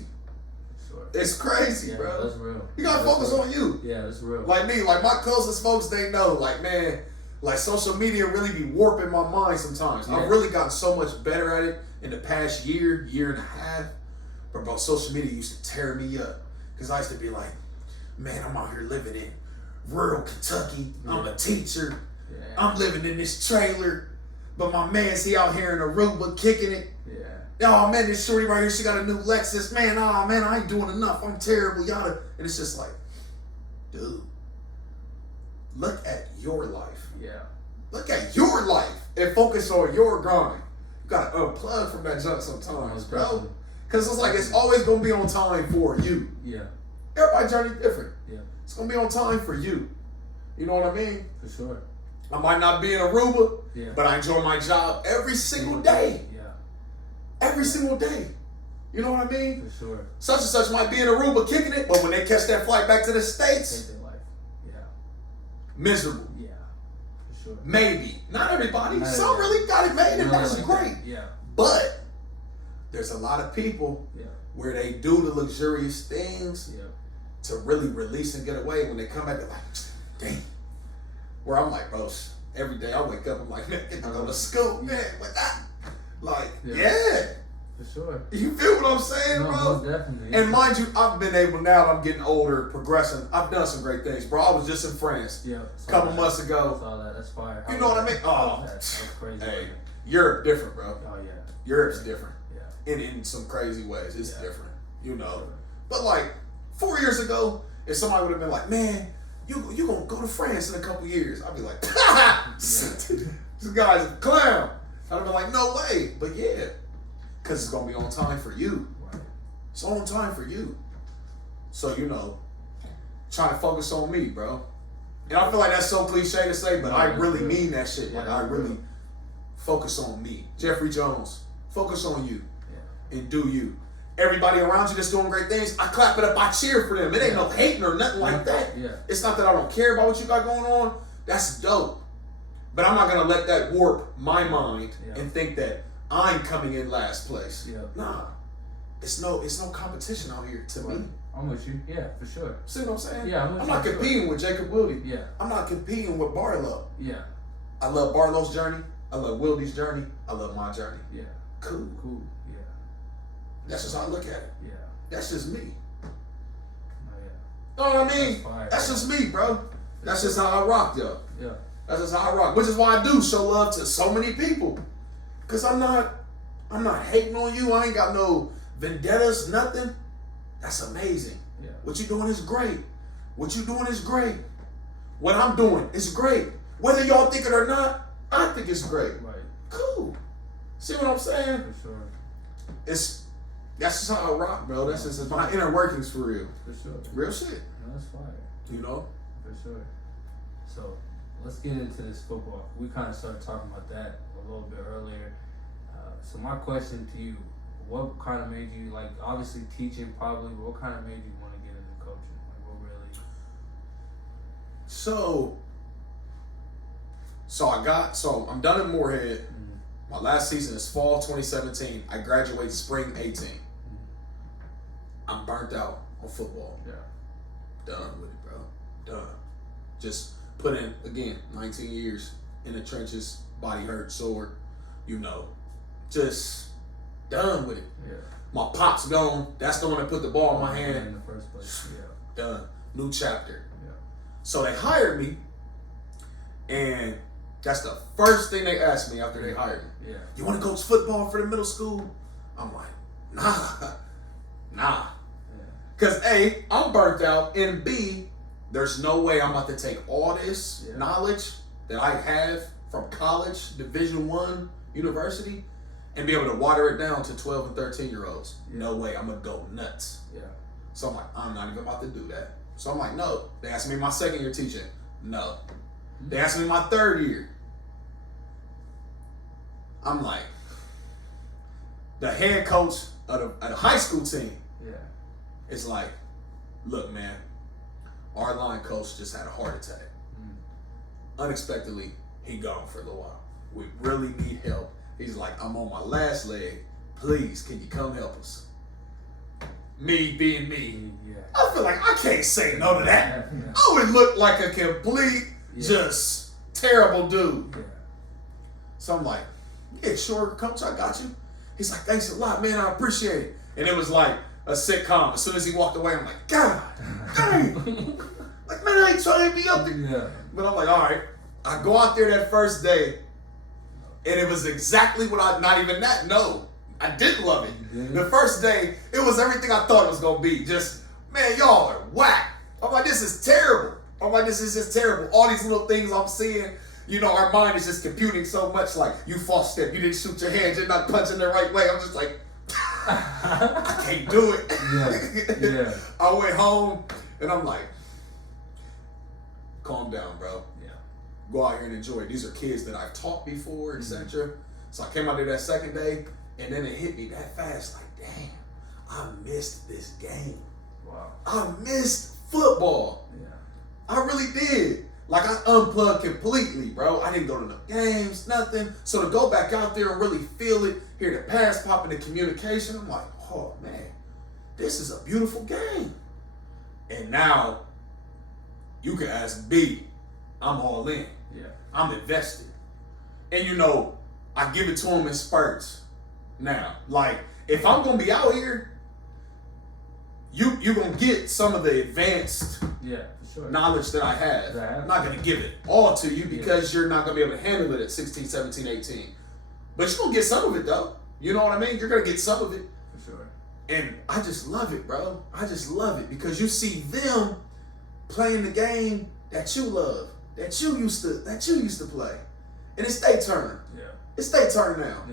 Sure. It's crazy, bro. That's real. You gotta focus on you. Yeah, that's real. Like me, like my closest folks, they know, like, man, like social media really be warping my mind sometimes. Yeah. I've really gotten so much better at it in the past year and a half. But bro, social media used to tear me up. Because I used to be like, man, I'm out here living in rural Kentucky. I'm a teacher. Yeah. I'm living in this trailer. But my man's he out here in Aruba kicking it. Yeah. Oh man, this shorty right here, she got a new Lexus. Man, oh man, I ain't doing enough. I'm terrible, yada. And it's just like, dude, look at your life. Yeah. Look at your life and focus on your grind. You gotta unplug from that junk sometimes, bro. Because it's like it's always gonna be on time for you. Yeah. Everybody's journey different. Yeah. It's gonna be on time for you. You know what I mean? For sure. I might not be in Aruba, Yeah. but I enjoy my job every single day. Yeah. Every single day. You know what I mean? For sure. Such and such might be in Aruba kicking it, but when they catch that flight back to the States, Take their life. Yeah. miserable. Yeah. For sure. Maybe. Not everybody. Not Some everybody. really got it made, and that's like great. that. Yeah. But there's a lot of people Yeah. where they do the luxurious things Yeah. to really release and get away. When they come back, they're like, dang. Where I'm like, bro, every day I wake up, I'm like, man, get to go to school, man. With that. Like, yeah. For sure. You feel what I'm saying, No, bro? most definitely. And mind you, I've been able, now that I'm getting older, progressing, I've done some great things, bro. I was just in France Yeah. a couple months ago. Saw that. That's fire. You know what I mean? Oh, That's crazy. hey, Europe different, bro. Oh yeah. Europe's different. Yeah. In some crazy ways. It's different, you know. Sure. But like 4 years ago, if somebody would have been like, man, you gonna go to France in a couple years, I'd be like, this guy's a clown. I'd have been like, no way. But yeah, because it's gonna be on time for you. Right. It's on time for you. So, you know, trying to focus on me, bro. And I feel like that's so cliche to say, but I really mean that shit. Yeah, like, I really focus on me. Jeffrey Jones, focus on you and do you. Everybody around you that's doing great things, I clap it up, I cheer for them. It ain't no hating or nothing like that. Yeah. It's not that I don't care about what you got going on. That's dope. But I'm not gonna let that warp my mind and think that I'm coming in last place. Yeah. Nah. It's no competition out here to me. I'm with you. Yeah, for sure. See what I'm saying? Yeah, I'm not competing with Jacob Wildy. Yeah. I'm not competing with Barlow. Yeah. I love Barlow's journey. I love Wildy's journey. I love my journey. Yeah. Cool. Cool. Yeah. That's just how I look at it. Yeah. That's just me. Oh yeah. Know what I mean? That's fire. That's just me, bro. That's just how I rock, yo. Yeah. That's just how I rock. Which is why I do show love to so many people. Cause I'm not hating on you. I ain't got no vendettas, nothing. That's amazing. Yeah. What you doing is great. What you doing is great. What I'm doing is great. Whether y'all think it or not, I think it's great. Right. Cool. See what I'm saying? For sure. That's just how I rock, bro. That's just my inner workings for real. For sure. Real shit. No, that's fire. You know? For sure. So let's get into this football. We kind of started talking about that a little bit earlier. So my question to you, what kind of made you, like, obviously teaching probably, but what kind of made you want to get into coaching? Like, what really? So I'm done in Moorhead. Mm-hmm. My last season is fall 2017. I graduate spring 18. Mm-hmm. I'm burnt out on football. Yeah. Done with it, bro. Done. Just put in, again, 19 years in the trenches, body hurt, sore, you know. Just done with it. Yeah. My pop's gone. That's the one that put the ball in my hand. In the first place. Yeah. Done. New chapter. Yeah. So they hired me, and that's the first thing they asked me after they hired me. Yeah. You want to coach football for the middle school? I'm like, nah. Yeah. Because A, I'm burnt out, and B, there's no way I'm about to take all this knowledge that I have from college, Division I, university, and be able to water it down to 12 and 13-year-olds. No way, I'm going to go nuts. Yeah. So I'm like, I'm not even about to do that. So I'm like, no. They asked me my second year teaching. No. They asked me my third year. I'm like, the head coach of the high school team. It's like, look, man, our line coach just had a heart attack. Unexpectedly, he gone for a little while. We really need help. He's like, I'm on my last leg. Please, can you come help us? Me being me. I feel like I can't say no to that. I would look like a complete, just terrible dude. So I'm like, yeah, sure, coach, I got you. He's like, thanks a lot, man, I appreciate it. And it was like a sitcom. As soon as he walked away, I'm like, God dang. Like, man, I ain't trying to be up there. But I'm like, all right. I go out there that first day, and it was exactly what I didn't love it. The first day, it was everything I thought it was going to be. Just, man, y'all are whack. I'm like, this is terrible. I'm like, this is just terrible. All these little things I'm seeing, you know, our mind is just computing so much. Like, you false step, you didn't shoot your hand, you're not punching the right way. I'm just like, I can't do it. I went home, and I'm like, calm down, bro. Go out here and enjoy it. These are kids that I've taught before, etc. So I came out there that second day, and then it hit me that fast. Like, damn, I missed this game. Wow. I missed football. I really did. Like, I unplugged completely, bro. I didn't go to no games, nothing. So to go back out there and really feel it, hear the pass popping, the communication, I'm like, oh, man, this is a beautiful game. And now, you can ask B. I'm all in. I'm invested. And you know, I give it to him in spurts. Now, like, if I'm gonna be out here, you're gonna get some of the advanced knowledge that I have. I'm not gonna give it all to you because you're not gonna be able to handle it at 16, 17, 18. But you're gonna get some of it though. You know what I mean? You're gonna get some of it. For sure. And I just love it, bro. I just love it because you see them playing the game that you love. That you used to play. And it's their turn. It's their turn now.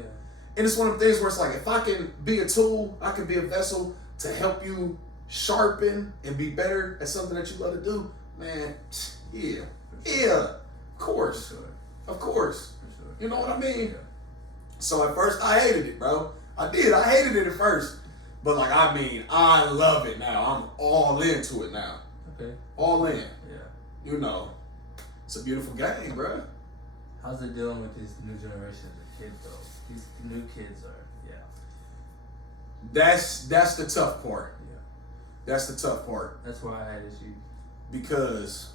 And it's one of the things where it's like, if I can be a tool, I can be a vessel to help you sharpen and be better at something that you love to do, man, of course. Of course. You know what I mean? So at first, I hated it, bro. I did. I hated it at first. But like, I mean, I love it now. I'm all into it now. All in. You know. It's a beautiful game, bro. How's it dealing with this new generation of kids, though? These new kids are, That's the tough part. That's the tough part. That's why I had issue. Because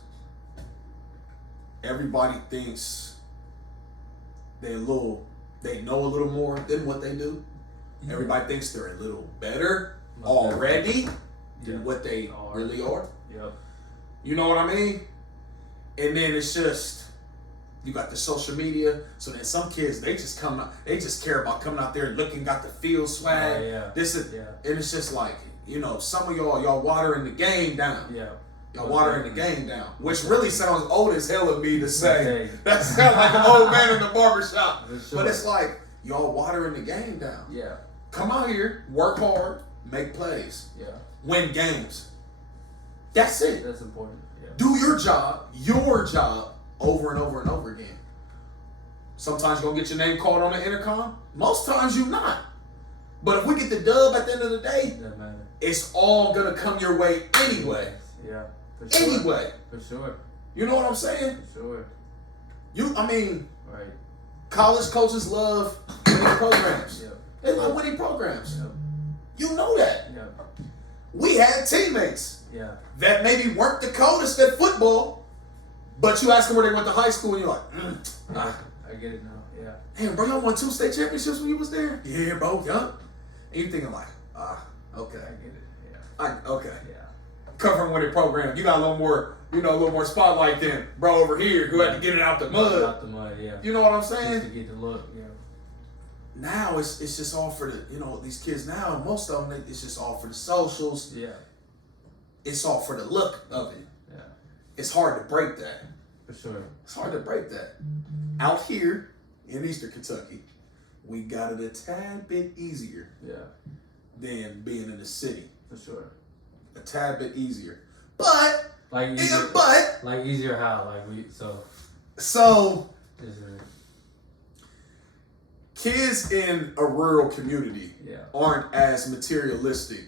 everybody thinks they know a little more than what they do. Everybody thinks they're a little better already than what they really are. You know what I mean? And then it's just, you got the social media. So then some kids, they just care about coming out there and looking, got the field swag. And it's just like, you know, some of y'all watering the game down. Y'all watering the game down. Which really sounds old as hell of me to say. That sounds like an old man in the barbershop. But it's like, y'all watering the game down. Come out here, work hard, make plays. Win games. That's it. That's important. Do your job over and over and over again. Sometimes you're going to get your name called on the intercom. Most times you're not. But if we get the dub at the end of the day, it's all going to come your way anyway. For sure. Anyway. For sure. You know what I'm saying? For sure. College coaches love winning programs. They love winning programs. You know that. We had teammates that maybe weren't the coldest at football, but you ask them where they went to high school, and you're like, I get it now. Damn, bro, y'all won 2 state championships when you was there? Yeah, bro, And you're thinking like, okay. I get it. Covering winning program, you got a little more spotlight than bro over here who had to get it out the mud. You know what I'm saying? Just to get the look, Now it's just all for the, these kids now, most of them, it's just all for the socials. it's all for the look of it. Yeah. It's hard to break that. For sure. It's hard to break that. Out here in Eastern Kentucky, we got it a tad bit easier than being in the city. For sure. A tad bit easier. But easier how? So kids in a rural community aren't as materialistic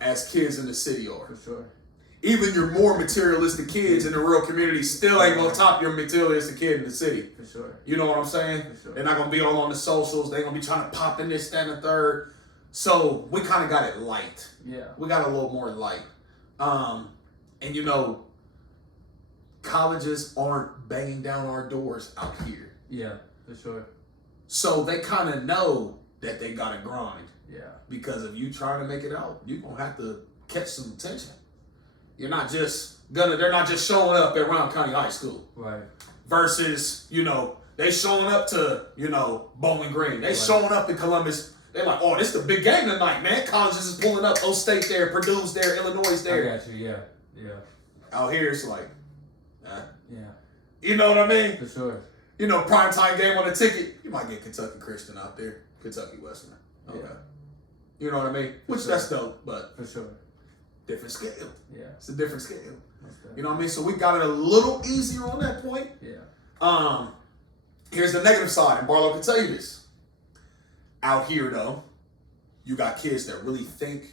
as kids in the city are. For sure. Even your more materialistic kids in the rural community still ain't gonna top your materialistic kid in the city. For sure. You know what I'm saying? For sure. They're not gonna be all on the socials. They're gonna be trying to pop in this, that, and the third. So we kind of got it light. Yeah. We got a little more light. And you know, colleges aren't banging down our doors out here. Yeah, for sure. So they kind of know that they gotta grind. Yeah. Because if you trying to make it out, you're gonna have to catch some attention. They're not just showing up at Round County High School. Right. Versus, you know, they showing up to, you know, Bowling Green. They showing up in Columbus. They're like, oh, this is the big game tonight, man. Colleges is pulling up. O State there, Purdue's there, Illinois is there. I got you, yeah. Out here, it's like, yeah. You know what I mean? For sure. You know, primetime game on the ticket. You might get Kentucky Christian out there. Kentucky Western. Okay. Yeah. You know what I mean? Which that's dope, but for sure. Different scale. Yeah. It's a different scale. You know what I mean? So we got it a little easier on that point. Yeah. Here's the negative side, and Barlow can tell you this. Out here, though, you got kids that really think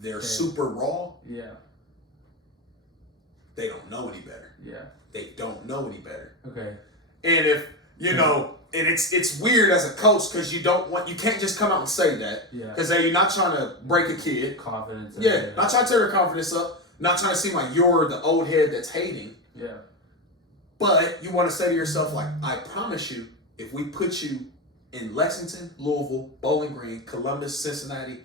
they're super raw. Yeah. They don't know any better. Yeah. They don't know any better. Okay. And if, you know, and it's weird as a coach because you can't just come out and say that. Yeah. Because you're not trying to break a kid. Confidence. Yeah. Not trying to tear their confidence up. Not trying to seem like you're the old head that's hating. Yeah. But you want to say to yourself, like, I promise you, if we put you in Lexington, Louisville, Bowling Green, Columbus, Cincinnati,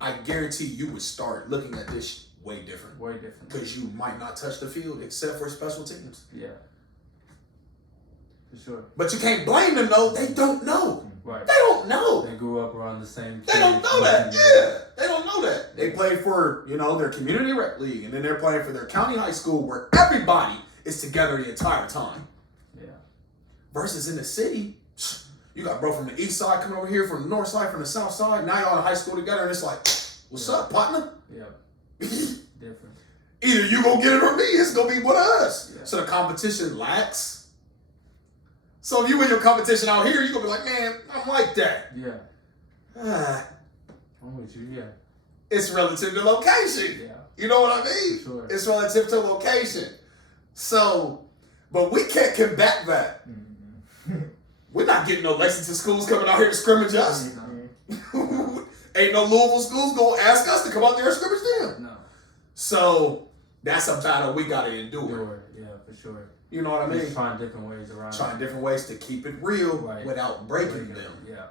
I guarantee you would start looking at this way different. Way different. Because you might not touch the field except for special teams. Yeah. For sure. But you can't blame them, though. They don't know. Right. They don't know. They grew up around the same They don't know that. Yeah. They don't know that. They play for, you know, their community rec league, and then they're playing for their county high school where everybody is together the entire time. Yeah. Versus in the city, you got bro from the east side coming over here, from the north side, from the south side. Now y'all in high school together, and it's like, what's up, partner? Yeah. Different. Either you gonna get it or me. It's gonna be one of us. Yeah. So the competition lacks. So if you win your competition out here, you're gonna be like, man, I'm like that. Yeah. I'm with you, yeah. It's relative to location. Yeah. You know what I mean? Sure. It's relative to location. So, but we can't combat that. Mm-hmm. We're not getting no Lexington schools coming out here to scrimmage us. Mm-hmm. Ain't no Louisville schools gonna ask us to come out there and scrimmage them. No. So that's a battle we gotta endure. Yeah, for sure. You know what I mean? Just trying different ways around. Trying different ways to keep it real without breaking them. Yeah.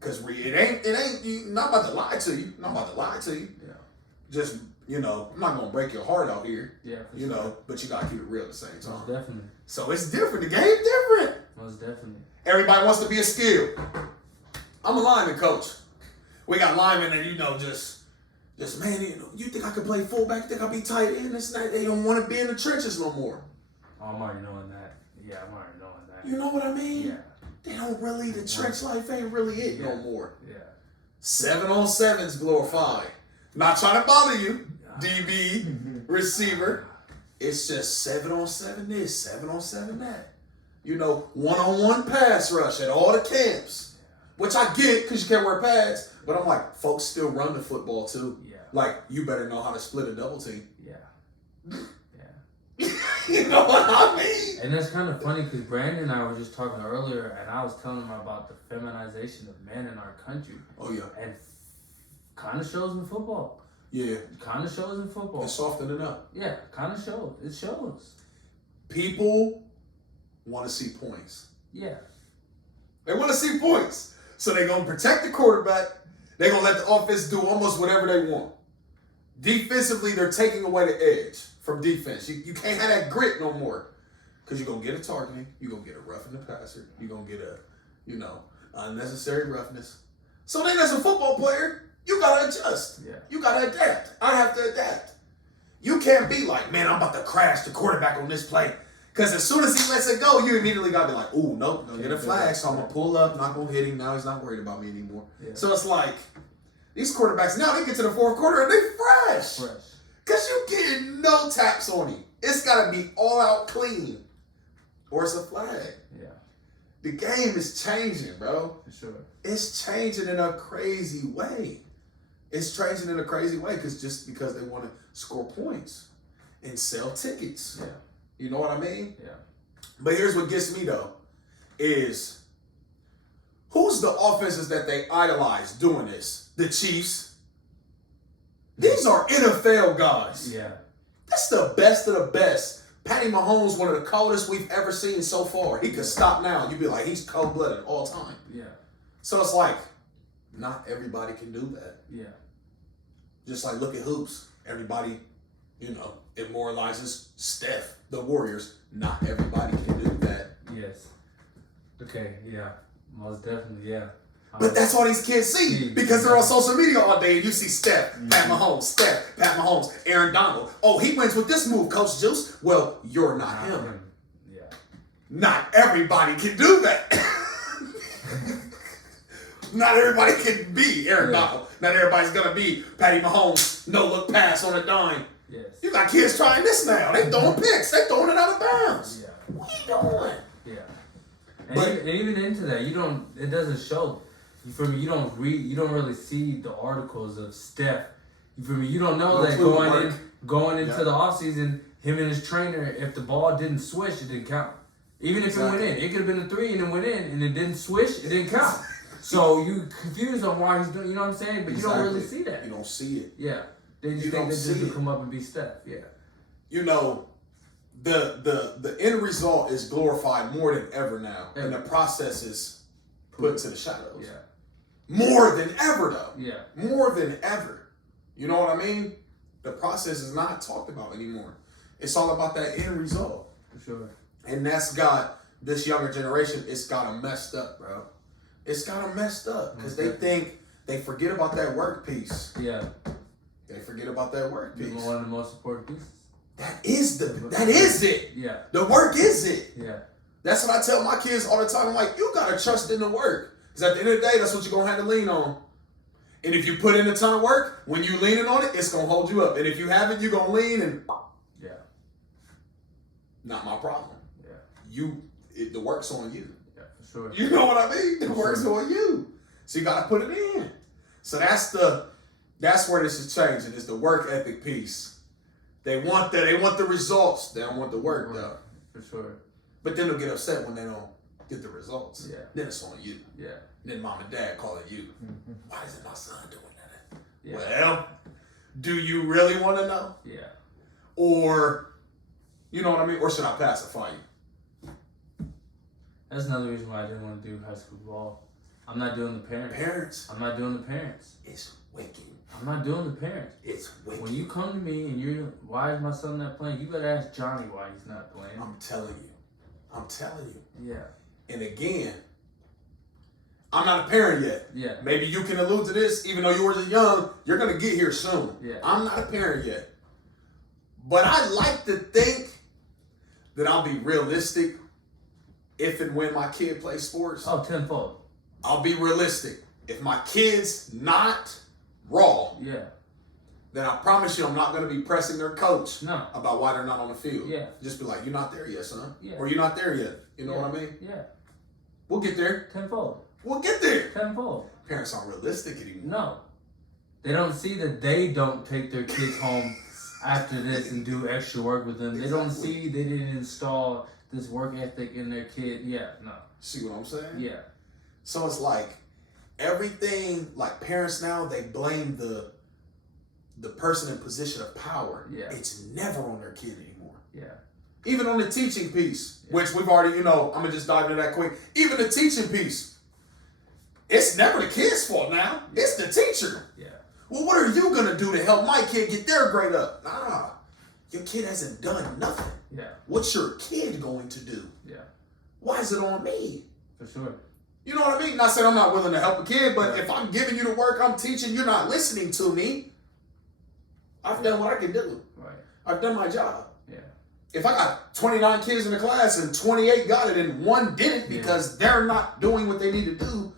Cause it ain't you not about to lie to you. Not about to lie to you. Yeah. Just, you know, I'm not gonna break your heart out here. Yeah. You know, but you gotta keep it real at the same time. Most definitely. So it's different. The game's different. Most definitely. Everybody wants to be a skill. I'm a lineman coach. We got linemen that, you know, just man, you know, you think I could play fullback? You think I'll be tight end? This night they don't want to be in the trenches no more. Oh, I'm already knowing that. Yeah, I'm already knowing that. You know what I mean? Yeah. They don't really, the trench life ain't really it no more. Yeah. 7-on-7's glorified. Not trying to bother you, DB, receiver. It's just 7-on-7 this, 7-on-7 that. You know, 1-on-1 pass rush at all the camps. Which I get because you can't wear pads. But I'm like, folks still run the football too. Yeah. Like, you better know how to split a double team. Yeah. You know what I mean? And that's kind of funny because Brandon and I were just talking earlier, and I was telling him about the feminization of men in our country. Oh, yeah. And kind of shows in football. Yeah. Kind of shows in football. It's softening up. Yeah, kind of shows. It shows. People want to see points. Yeah. They want to see points. So they're going to protect the quarterback. They're going to let the offense do almost whatever they want. Defensively, they're taking away the edge from defense. You can't have that grit no more. Because you're going to get a targeting. You're going to get a roughing the passer. You're going to get a, you know, unnecessary roughness. So then as a football player, you got to adjust. Yeah. You got to adapt. I have to adapt. You can't be like, man, I'm about to crash the quarterback on this play. Because as soon as he lets it go, you immediately got to be like, ooh, nope, gonna get a flag, so I'm going to pull up, not going to hit him. Now he's not worried about me anymore. Yeah. So it's like, these quarterbacks, now they get to the fourth quarter and they fresh. Because you getting no taps on him. It's got to be all out clean. Or it's a flag. Yeah. The game is changing, bro. For sure. It's changing in a crazy way. It's changing in a crazy way because they want to score points and sell tickets. Yeah. You know what I mean? Yeah. But here's what gets me though, is who's the offenses that they idolize doing this? The Chiefs. These are NFL guys. Yeah. That's the best of the best. Patty Mahomes, one of the coldest we've ever seen so far. He could stop now. You'd be like, he's cold-blooded all time. Yeah. So it's like, not everybody can do that. Yeah. Just like look at hoops. Everybody, immortalizes Steph, the Warriors. Not everybody can do that. Yes. Okay, yeah. Most definitely, yeah. But that's all these kids see because they're on social media all day and you see Steph, Pat Mahomes, Aaron Donald. Oh, he wins with this move, Coach Juice. Well, you're not him. Yeah. Not everybody can do that. Not everybody can be Aaron Donald. Not everybody's going to be Patty Mahomes, no-look pass on a dime. Yes. You got kids trying this now. They throwing picks. They throwing it out of bounds. Yeah. What are you doing? Yeah. And even into that, it doesn't show. You feel me? You don't really see the articles of Steph. You feel me? You don't know that going into the offseason, him and his trainer, if the ball didn't swish, it didn't count. Even if it went in. It could have been a 3 and it went in and it didn't swish, it didn't count. So you confused on why he's doing, you know what I'm saying? But you don't really see that. You don't see it. Yeah. They just think they just come up and be Steph. Yeah. The end result is glorified more than ever now. And the process is put to the shadows. Yeah. More than ever, though. Yeah. More than ever. You know what I mean? The process is not talked about anymore. It's all about that end result. For sure. And that's got this younger generation, it's got them messed up, bro. It's got them messed up because they forget about that work piece. Yeah. They forget about that work piece. One of the most important pieces. That is it. Yeah. The work is it. Yeah. That's what I tell my kids all the time. I'm like, you gotta trust in the work. Because at the end of the day, that's what you're gonna have to lean on. And if you put in a ton of work, when you leaning on it, it's gonna hold you up. And if you haven't, you're gonna lean and not my problem. Yeah. The work's on you. Yeah, for sure. You know what I mean? The work's on you. So you gotta put it in. So that's where this is changing. It's the work ethic piece. They want the results. They don't want the work though. For sure. But then they'll get upset when they don't get the results. Yeah. Then it's on you. Yeah. Then mom and dad calling you. Mm-hmm. Why isn't my son doing that? Yeah. Well, do you really want to know? Yeah. Or, you know what I mean? Or should I pacify you? That's another reason why I didn't want to do high school ball. I'm not doing the parents. I'm not doing the parents. It's wicked. I'm not doing the parents. It's wicked. When you come to me and why is my son not playing? You better ask Johnny why he's not playing. I'm telling you. Yeah. And again, I'm not a parent yet. Yeah. Maybe you can allude to this, even though yours is young, you're going to get here soon. Yeah. I'm not a parent yet. But I like to think that I'll be realistic if and when my kid plays sports. Oh, tenfold. I'll be realistic. If my kid's not raw, then I promise you I'm not going to be pressing their coach about why they're not on the field. Yeah. Just be like, you're not there yet, son. Yeah. Or you're not there yet. You know what I mean? Yeah. We'll get there. Tenfold. We'll get there. Tenfold. Parents aren't realistic anymore. No. They don't see that they don't take their kids home after this and do extra work with them. Exactly. They don't see they didn't install this work ethic in their kid. Yeah, no. See what I'm saying? Yeah. So it's like everything, like parents now, they blame the person in position of power. Yeah. It's never on their kid anymore. Yeah. Even on the teaching piece, which we've already, I'm going to just dive into that quick. Even the teaching piece, it's never the kid's fault now. Yeah. It's the teacher. Yeah. Well, what are you going to do to help my kid get their grade up? Nah. Your kid hasn't done nothing. Yeah. What's your kid going to do? Yeah. Why is it on me? For sure. You know what I mean? Not saying I'm not willing to help a kid, but if I'm giving you the work, I'm teaching, you're not listening to me. I've done what I can do. Right. I've done my job. Yeah. If I got 29 kids in the class and 28 got it and one didn't because they're not doing what they need to do,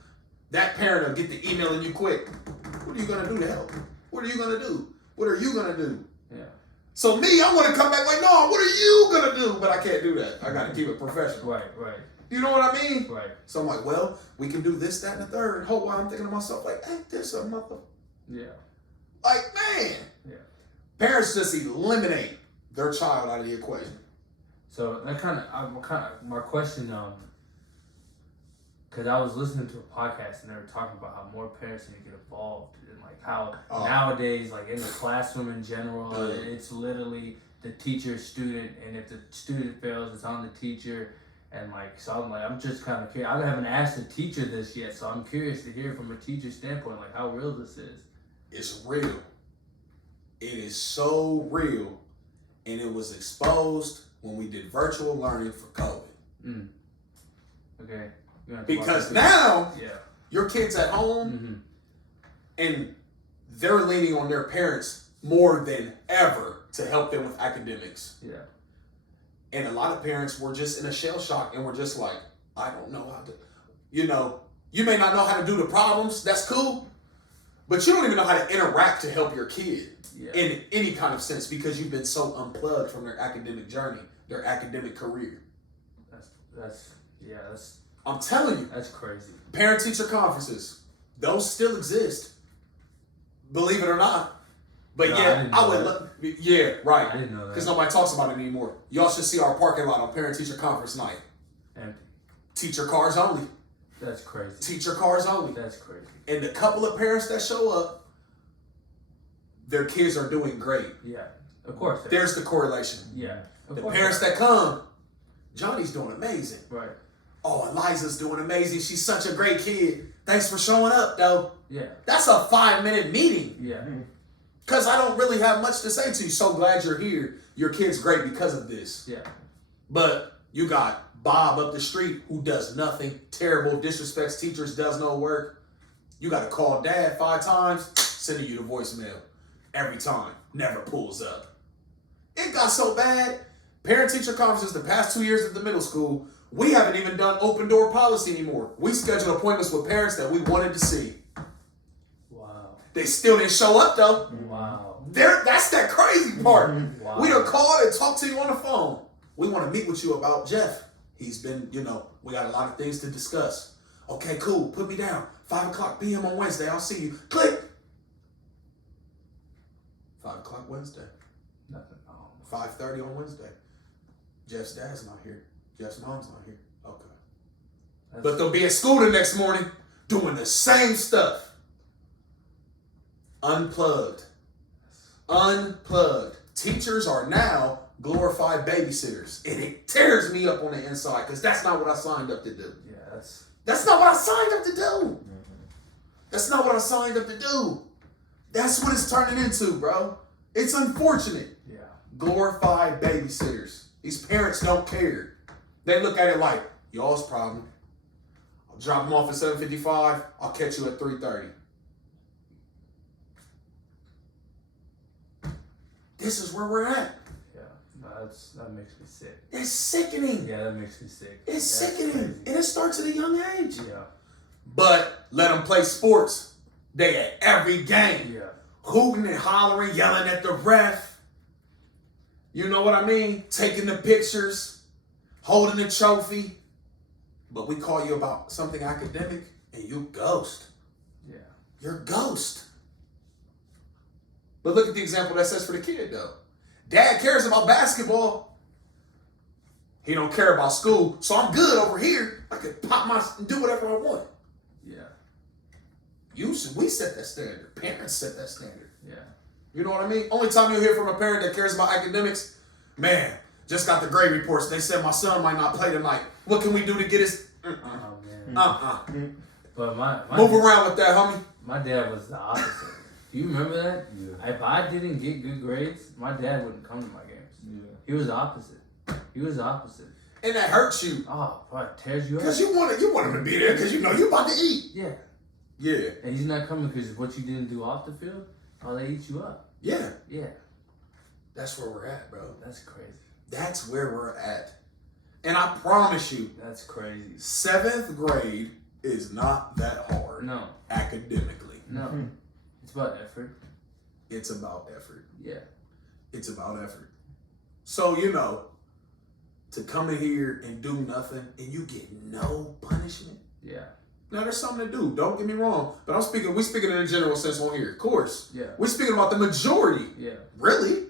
that parent will get the emailing you quick. What are you going to do to help? What are you going to do? What are you going to do? Yeah. So me, I want to come back like, no, what are you going to do? But I can't do that. I got to keep it professional. Right. You know what I mean? Right. So I'm like, well, we can do this, that, and the third. Whole while I'm thinking to myself, like, ain't this a mother? Yeah. Like, man. Yeah. Parents just eliminate their child out of the equation. So that my question, because I was listening to a podcast and they were talking about how more parents need to get involved and like how nowadays, like in the classroom in general, it's literally the teacher, student, and if the student fails, it's on the teacher. And like, so I'm just kind of curious. I haven't asked a teacher this yet, so I'm curious to hear from a teacher's standpoint, like how real this is. It's real. It is so real, and it was exposed when we did virtual learning for COVID. Okay. Because now, your kid's at home, and they're leaning on their parents more than ever to help them with academics. Yeah. And a lot of parents were just in a shell shock and were just like, I don't know how to, you may not know how to do the problems. That's cool. But you don't even know how to interact to help your kid in any kind of sense because you've been so unplugged from their academic journey, their academic career. That's I'm telling you. That's crazy. Parent-teacher conferences, those still exist. Believe it or not. But right. I didn't know that. Because nobody talks about it anymore. Y'all should see our parking lot on parent-teacher conference night. Empty. Teacher cars only. That's crazy. Teacher cars only. That's crazy. And the couple of parents that show up, their kids are doing great. Yeah, of course. There's the correlation. Yeah. The parents that come, Johnny's doing amazing. Right. Oh, Eliza's doing amazing. She's such a great kid. Thanks for showing up, though. Yeah. That's a 5-minute meeting. Yeah. Because I don't really have much to say to you. So glad you're here. Your kid's great because of this. Yeah. But you got Bob up the street who does nothing. Terrible, disrespects teachers, does no work. You got to call dad 5 times, sending you the voicemail. Every time. Never pulls up. It got so bad. Parent-teacher conferences the past 2 years at the middle school, we haven't even done open door policy anymore. We scheduled appointments with parents that we wanted to see. Wow. They still didn't show up though. Wow. That's that crazy part. Wow. We done called and talked to you on the phone. We want to meet with you about Jeff. He's been, we got a lot of things to discuss. Okay, cool. Put me down. 5 o'clock p.m. on Wednesday. I'll see you. Click. 5 o'clock Wednesday. Nothing. 5:30 on Wednesday. Jeff's dad's not here. Jeff's mom's not here. Okay. But they'll be at school the next morning doing the same stuff. Unplugged. Unplugged. Teachers are now glorified babysitters. And it tears me up on the inside because that's not what I signed up to do. Yeah, that's not what I signed up to do. That's not what I signed up to do. That's what it's turning into, bro. It's unfortunate. Yeah. Glorified babysitters. These parents don't care. They look at it like, y'all's problem. I'll drop them off at 7:55. I'll catch you at 3:30. This is where we're at. Yeah, no, that makes me sick. It's sickening. Yeah, that makes me sick. It's sickening. Crazy. And it starts at a young age. Yeah. But let them play sports. They at every game. Yeah. Hooting and hollering, yelling at the ref. You know what I mean? Taking the pictures, holding the trophy. But we call you about something academic and you ghost. Yeah. You're ghost. But look at the example that says for the kid though. Dad cares about basketball. He don't care about school. So I'm good over here. I can do whatever I want. Yeah. We set that standard. Parents set that standard. Yeah. You know what I mean? Only time you'll hear from a parent that cares about academics, man, just got the grade reports. They said my son might not play tonight. What can we do to get his... Oh, man. But my move around with that, homie. My dad was the opposite. Do you remember that? Yeah. If I didn't get good grades, my dad wouldn't come to my games. Yeah. He was the opposite. And that hurts you. Oh, boy, it tears you up. Because you want him to be there because you know you're about to eat. Yeah. Yeah. And he's not coming because what you didn't do off the field, they eat you up. Yeah. Yeah. That's where we're at, bro. That's crazy. That's where we're at. And I promise you, That's crazy. 7th grade is not that hard. No. Academically. No. It's about effort. It's about effort. Yeah. It's about effort. So, to come in here and do nothing and you get no punishment. Yeah. Now, there's something to do. Don't get me wrong. But we're speaking in a general sense on here. Of course. Yeah. We're speaking about the majority. Yeah. Really?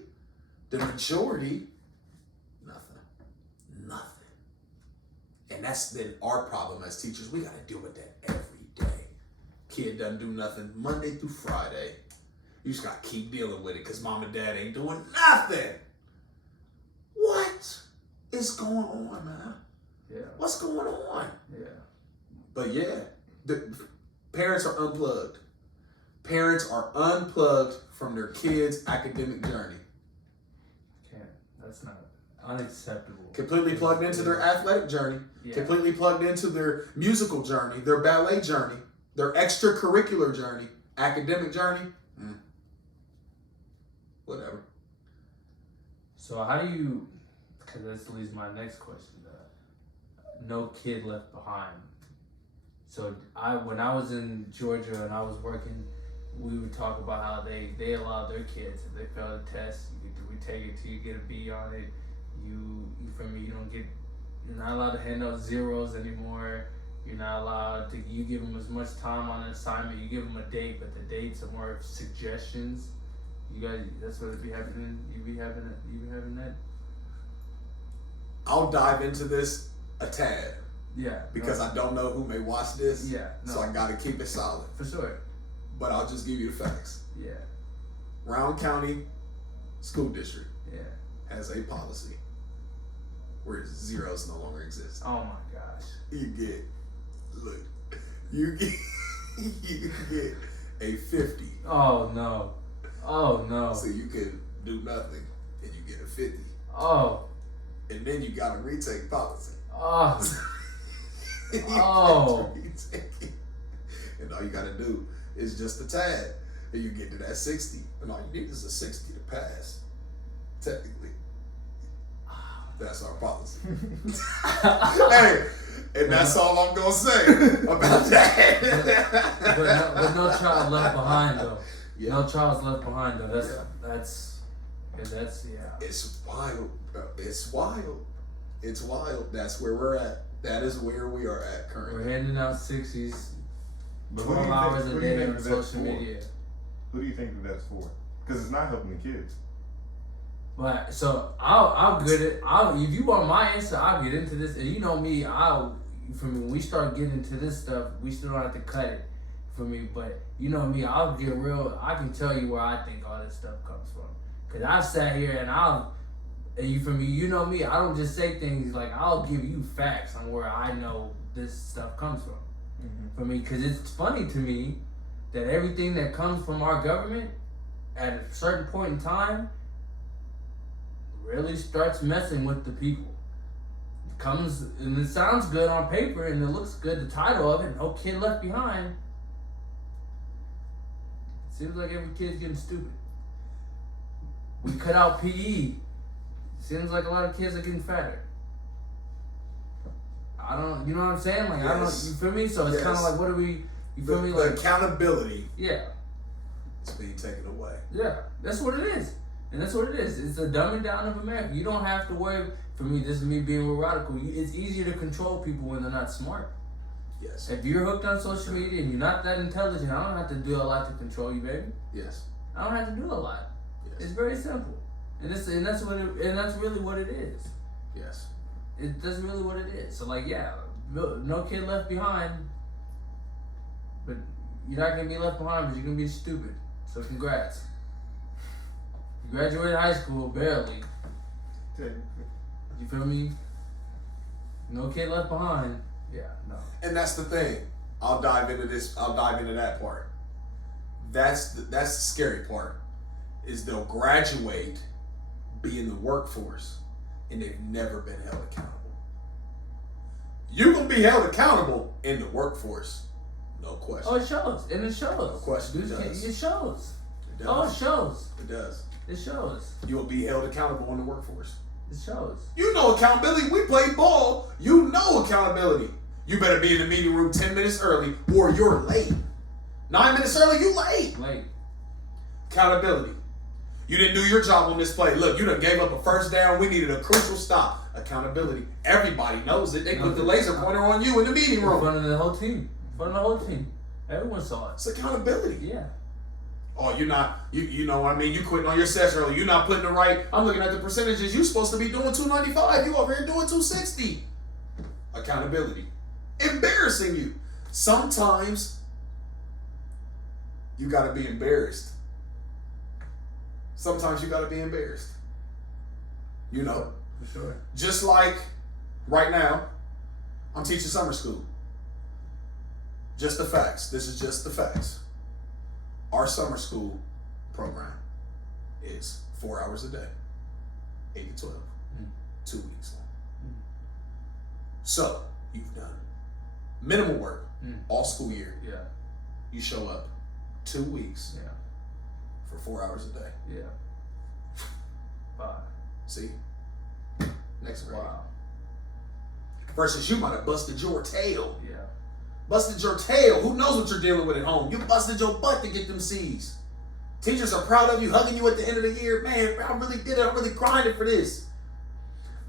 The majority, nothing. And that's then our problem as teachers. We got to deal with that every day. Kid doesn't do nothing Monday through Friday. You just got to keep dealing with it because mom and dad ain't doing nothing. What is going on, man? Yeah. What's going on? Yeah. But yeah, the parents are unplugged. Parents are unplugged from their kids' academic journey. That's not unacceptable. Completely plugged into their athletic journey. Yeah. Completely plugged into their musical journey, their ballet journey, their extracurricular journey, academic journey. Whatever. So how do you, because this leads to my next question, no kid left behind. So when I was in Georgia and I was working, we would talk about how they allowed their kids, if they failed a test, we take it till you get a B on it. You're not allowed to hand out zeros anymore. You're not allowed to, you give them as much time on an assignment, you give them a date, but the dates are more suggestions. You guys, that's what it be happening. You be having that. I'll dive into this a tad. Yeah. Because I don't know who may watch this. Yeah. No. So I gotta keep it solid. For sure. But I'll just give you the facts. Yeah. Round County School District Yeah. has a policy where zeros no longer exist. Oh my gosh. You get a 50. Oh no. Oh no. So you can do nothing and you get a 50. Oh. And then you got a retake policy. Oh. Oh. And all you gotta do is just a tad. And you get to that 60. And all you need is a 60 to pass. Technically. That's our policy. Hey, and that's all I'm gonna say about that. but no child left behind though. Yeah. No child's left behind though. That's It's wild, bro. It's wild. It's wild. That's where we're at. That is where we are at currently. We're handing out 60s, But 12 hours a day on social media. Who do you think that's for? Because it's not helping the kids. But so I'll get it. If you want my answer, I'll get into this. And you know me, when we start getting into this stuff, we still don't have to cut it for me. But you know me, I'll get real. I can tell you where I think all this stuff comes from. Cause I've sat here and you from me, you know me. I don't just say things like I'll give you facts on where I know this stuff comes from. Mm-hmm. For me, cause it's funny to me that everything that comes from our government at a certain point in time really starts messing with the people. It comes and it sounds good on paper and it looks good. The title of it, No Kid Left Behind. Seems like every kid's getting stupid. We cut out PE. Seems like a lot of kids are getting fatter. You know what I'm saying? Like, Yes. You feel me? So it's kind of like, what are we, you feel me? The Like, accountability yeah. is being taken away. Yeah, that's what it is. And that's what it is. It's a dumbing down of America. You don't have to worry. For me, this is me being real radical. It's easier to control people when they're not smart. Yes. If you're hooked on social media and you're not that intelligent, I don't have to do a lot to control you, baby. Yes. I don't have to do a lot. Yes. It's very simple, and that's really what it is. Yes. That's really what it is. So like, yeah, no kid left behind, but you're not gonna be left behind, but you're gonna be stupid. So congrats. You graduated high school barely. You feel me? No kid left behind. Yeah, no. And that's the thing. I'll dive into that part. That's the scary part. Is they'll graduate, be in the workforce, and they've never been held accountable. You're gonna be held accountable in the workforce, no question. Oh, it shows, and it shows. No question, it does. It shows. It Oh, does. it shows. It does. It shows. You will be held accountable in the workforce. It shows. You know accountability. We play ball. You know accountability. You better be in the meeting room 10 minutes early or you're late. 9 minutes early, you late. Late. Accountability. You didn't do your job on this play. Look, you done gave up a first down. We needed a crucial stop. Accountability. Everybody knows it. They put the laser pointer on you in the meeting In room. front of the whole team. In front of the whole team. Everyone saw it. It's accountability. Yeah. Oh, you're not, you know what I mean? You quitting on your session early. You're not putting the right, I'm looking at the percentages. You're supposed to be doing 295. You over here doing 260. Accountability. Embarrassing you. Sometimes you got to be embarrassed. Sometimes you got to be embarrassed. You know? For sure. Just like right now, I'm teaching summer school. Just the facts. This is just the facts. Our summer school program is 4 hours a day, 8 to 12, 2 weeks long. So you've done minimal work all school year. Yeah. You show up 2 weeks Yeah. for 4 hours a day. Yeah. 5. See? Next grade. Wow. Versus you might have busted your tail. Yeah. Busted your tail. Who knows what you're dealing with at home? You busted your butt to get them C's. Teachers are proud of you, hugging you at the end of the year. Man, I really did it. I really grinded for this.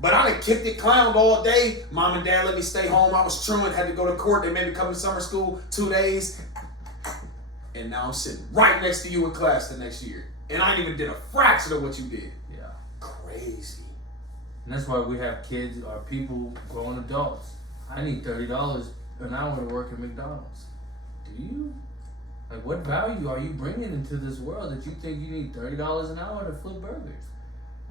But I done kicked it, clowned all day. Mom and dad let me stay home. I was truant, had to go to court. They made me come to summer school 2 days. And now I'm sitting right next to you in class the next year. And I ain't even did a fraction of what you did. Yeah. Crazy. And that's why we have kids or people, grown adults. I need $30 an hour to work at McDonald's. Do you? Like, what value are you bringing into this world that you think you need $30 an hour to flip burgers?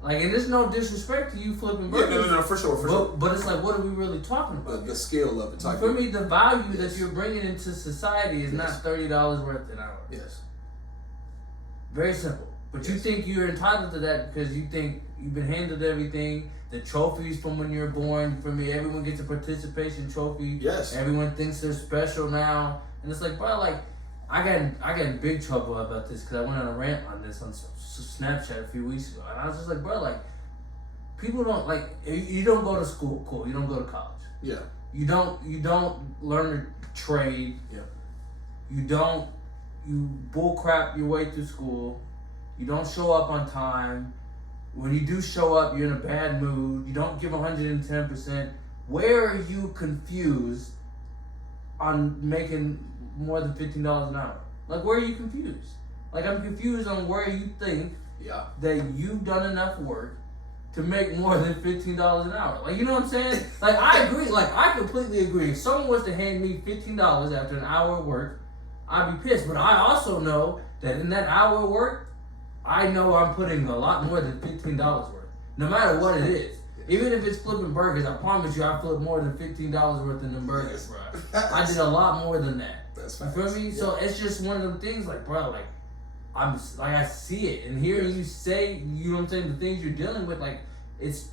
Like, and there's no disrespect to you flipping Yeah, burgers. no, for sure. But it's like, what are we really talking about? The skill of it. Type For of- me, the value Yes. that you're bringing into society is not Yes. $30 worth an hour. Yes. Very simple. But you Yes. think you're entitled to that because you think you've been handled everything. The trophies from when you're born, for me, everyone gets a participation trophy. Yes. Everyone thinks they're special now. And it's like, bro, like, I got in big trouble about this because I went on a rant on this on Snapchat a few weeks ago. And I was just like, bro, like, people don't, like, you don't go to school, cool. You don't go to college. Yeah. You don't learn a trade. Yeah. You bullcrap your way through school. You don't show up on time. When you do show up, you're in a bad mood. You don't give 110%. Where are you confused on making more than $15 an hour? Like, where are you confused? Like, I'm confused on where you think Yeah. that you've done enough work to make more than $15 an hour. Like, you know what I'm saying? Like, I agree. Like, I completely agree. If someone was to hand me $15 after an hour of work, I'd be pissed. But I also know that in that hour of work, I know I'm putting a lot more than $15 worth. No matter what it is. Even if it's flipping burgers, I promise you I flipped more than $15 worth in them burgers, bro. I did a lot more than that. That's You feel me? Yeah. So it's just one of them things, like, bro, like, I see it, and hearing you say, you know what I'm saying, the things you're dealing with, like, it's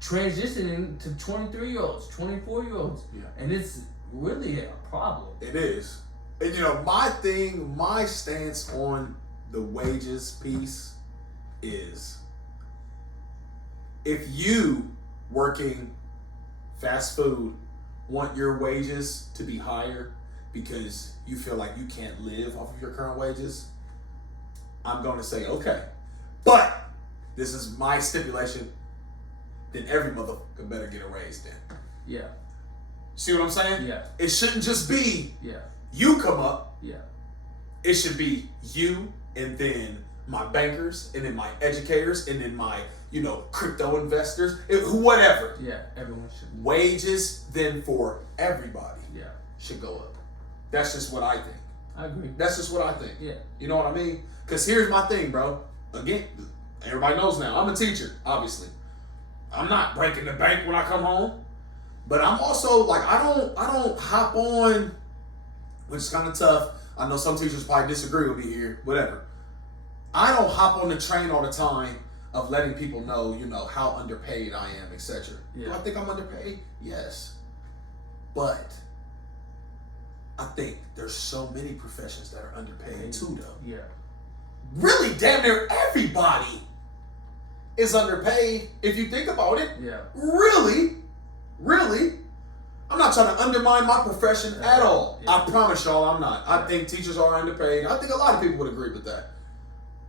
transitioning to 23-year-olds, 24-year-olds, Yeah. and it's really a problem. It is. And you know, my stance on the wages piece is, if you working fast food want your wages to be higher because you feel like you can't live off of your current wages, I'm going to say, okay. But this is my stipulation, then every motherfucker better get a raise then. Yeah, See what I'm saying? yeah, It shouldn't just be yeah, you come up. yeah, It should be you and then my bankers and then my educators and then my, crypto investors, whatever. yeah, everyone should. Wages then for everybody Yeah, should go up. That's just what I think. I agree. That's just what I think. Yeah, You know what I mean? Because here's my thing, bro. Again, everybody knows now. I'm a teacher, obviously. I'm not breaking the bank when I come home. But I'm also, like, I don't hop on, which is kind of tough. I know some teachers probably disagree with me here, whatever. I don't hop on the train all the time of letting people know, how underpaid I am, etc. Do Yeah. I think I'm underpaid? Yes. But I think there's so many professions that are underpaid too, though. yeah, really damn near everybody is underpaid if you think about it. Yeah. Really. I'm not trying to undermine my profession at all. Yeah. I promise y'all I'm not. I think teachers are underpaid. I think a lot of people would agree with that.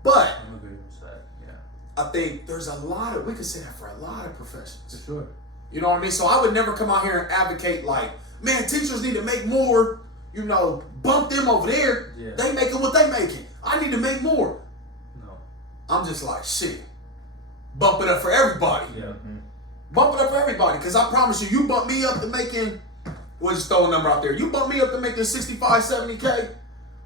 But I'm agree with that. Yeah. I think there's a lot of, we could say that for a lot of professions. For sure. You know what I mean? So I would never come out here and advocate like, man, teachers need to make more, bump them over there. Yeah. They making what they making. I need to make more. No. I'm just like, shit. Bump it up for everybody. Yeah. Mm-hmm. Bump it up for everybody. Because I promise you bump me up to making, we'll just throw a number out there. You bump me up to making 65, 70K,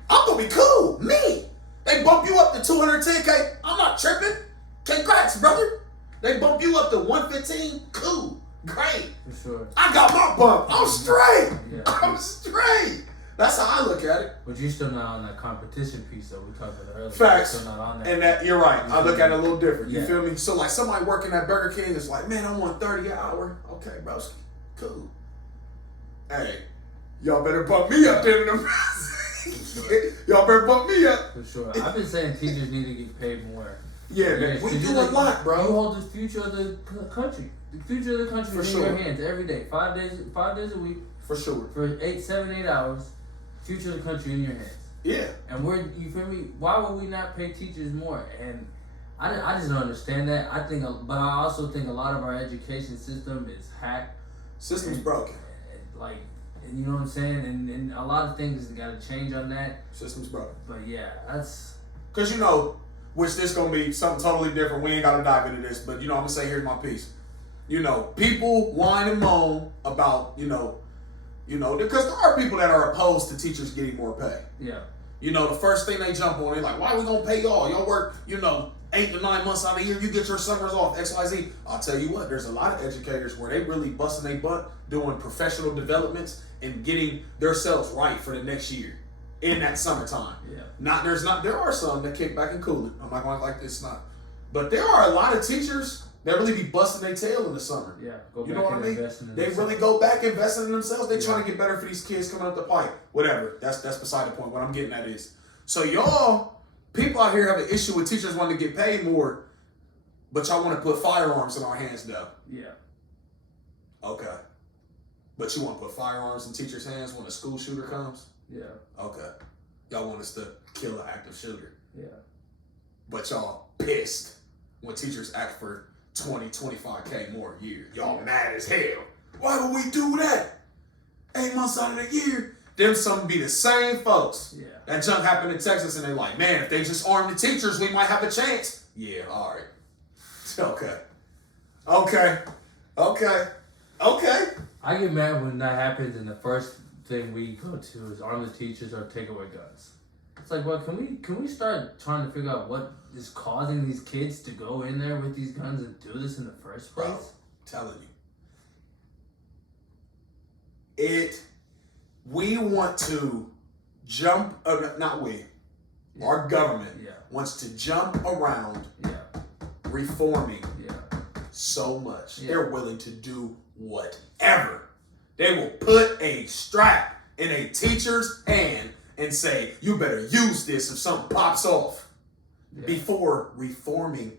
I'm going to be cool. Me. They bump you up to 210K, I'm not tripping. Congrats, brother. They bump you up to 115, cool. Great. For sure. I got my bump. I'm straight. Yeah. I'm straight. That's how I look at it. But you're still not on that competition piece that we talked about earlier. Facts. You're still not on that. And that, you're right. I look at it a little different. You Yeah. feel me? So like somebody working at Burger King is like, man, I want 30 an hour. Okay, broski. Cool. Hey, y'all better bump me up there. Y'all better bump me up. For sure. I've been saying teachers need to get paid more. Yeah, man. We 'cause do you're a lot, You bro. hold the future of the country. The future of the country For is sure. in your hands every day. 5 days a week For sure. for 7, 8 hours. Future of the country in your hands. Yeah. And you feel me? Why would we not pay teachers more? And I just don't understand that. But I also think a lot of our education system is hacked. System's broken. Like, you know what I'm saying? And a lot of things got to change on that. System's broken. But yeah, that's. Because which this going to be something totally different. We ain't got to dive into this. But, I'm going to say, here's my piece. People whine and moan about, because there are people that are opposed to teachers getting more pay. Yeah. The first thing they jump on, they're like, why are we going to pay y'all? Y'all work, 8 to 9 months out of the year. You get your summers off, XYZ. I'll tell you what, there's a lot of educators where they really busting their butt doing professional developments and getting themselves right for the next year in that summertime. Yeah. There are some that kick back and cool it. I'm not going to like this, not. But there are a lot of teachers that really be busting their tail in the summer. Yeah. You know what I mean? They really go back investing in themselves. They trying to get better for these kids coming up the pipe. Whatever. That's beside the point. What I'm getting at is, so y'all, people out here have an issue with teachers wanting to get paid more, but y'all want to put firearms in our hands though. Yeah. Okay. But you want to put firearms in teachers' hands when a school shooter comes? Yeah. Okay. Y'all want us to kill an active shooter. Yeah. But y'all pissed when teachers act for 20, 25K more a year. Y'all mad as hell. Why would we do that? 8 months out of the year. Them some be the same folks. Yeah. That junk happened in Texas and they like, man, if they just arm the teachers, we might have a chance. Yeah, all right. Okay. I get mad when that happens and the first thing we go to is arm the teachers or take away guns. It's like, well, can we start trying to figure out what is causing these kids to go in there with these guns and do this in the first place? Bro, telling you. We want to jump, our government wants to jump around reforming so much. Yeah. They're willing to do whatever. They will put a strap in a teacher's hand and say, you better use this if something pops off. Yeah. Before reforming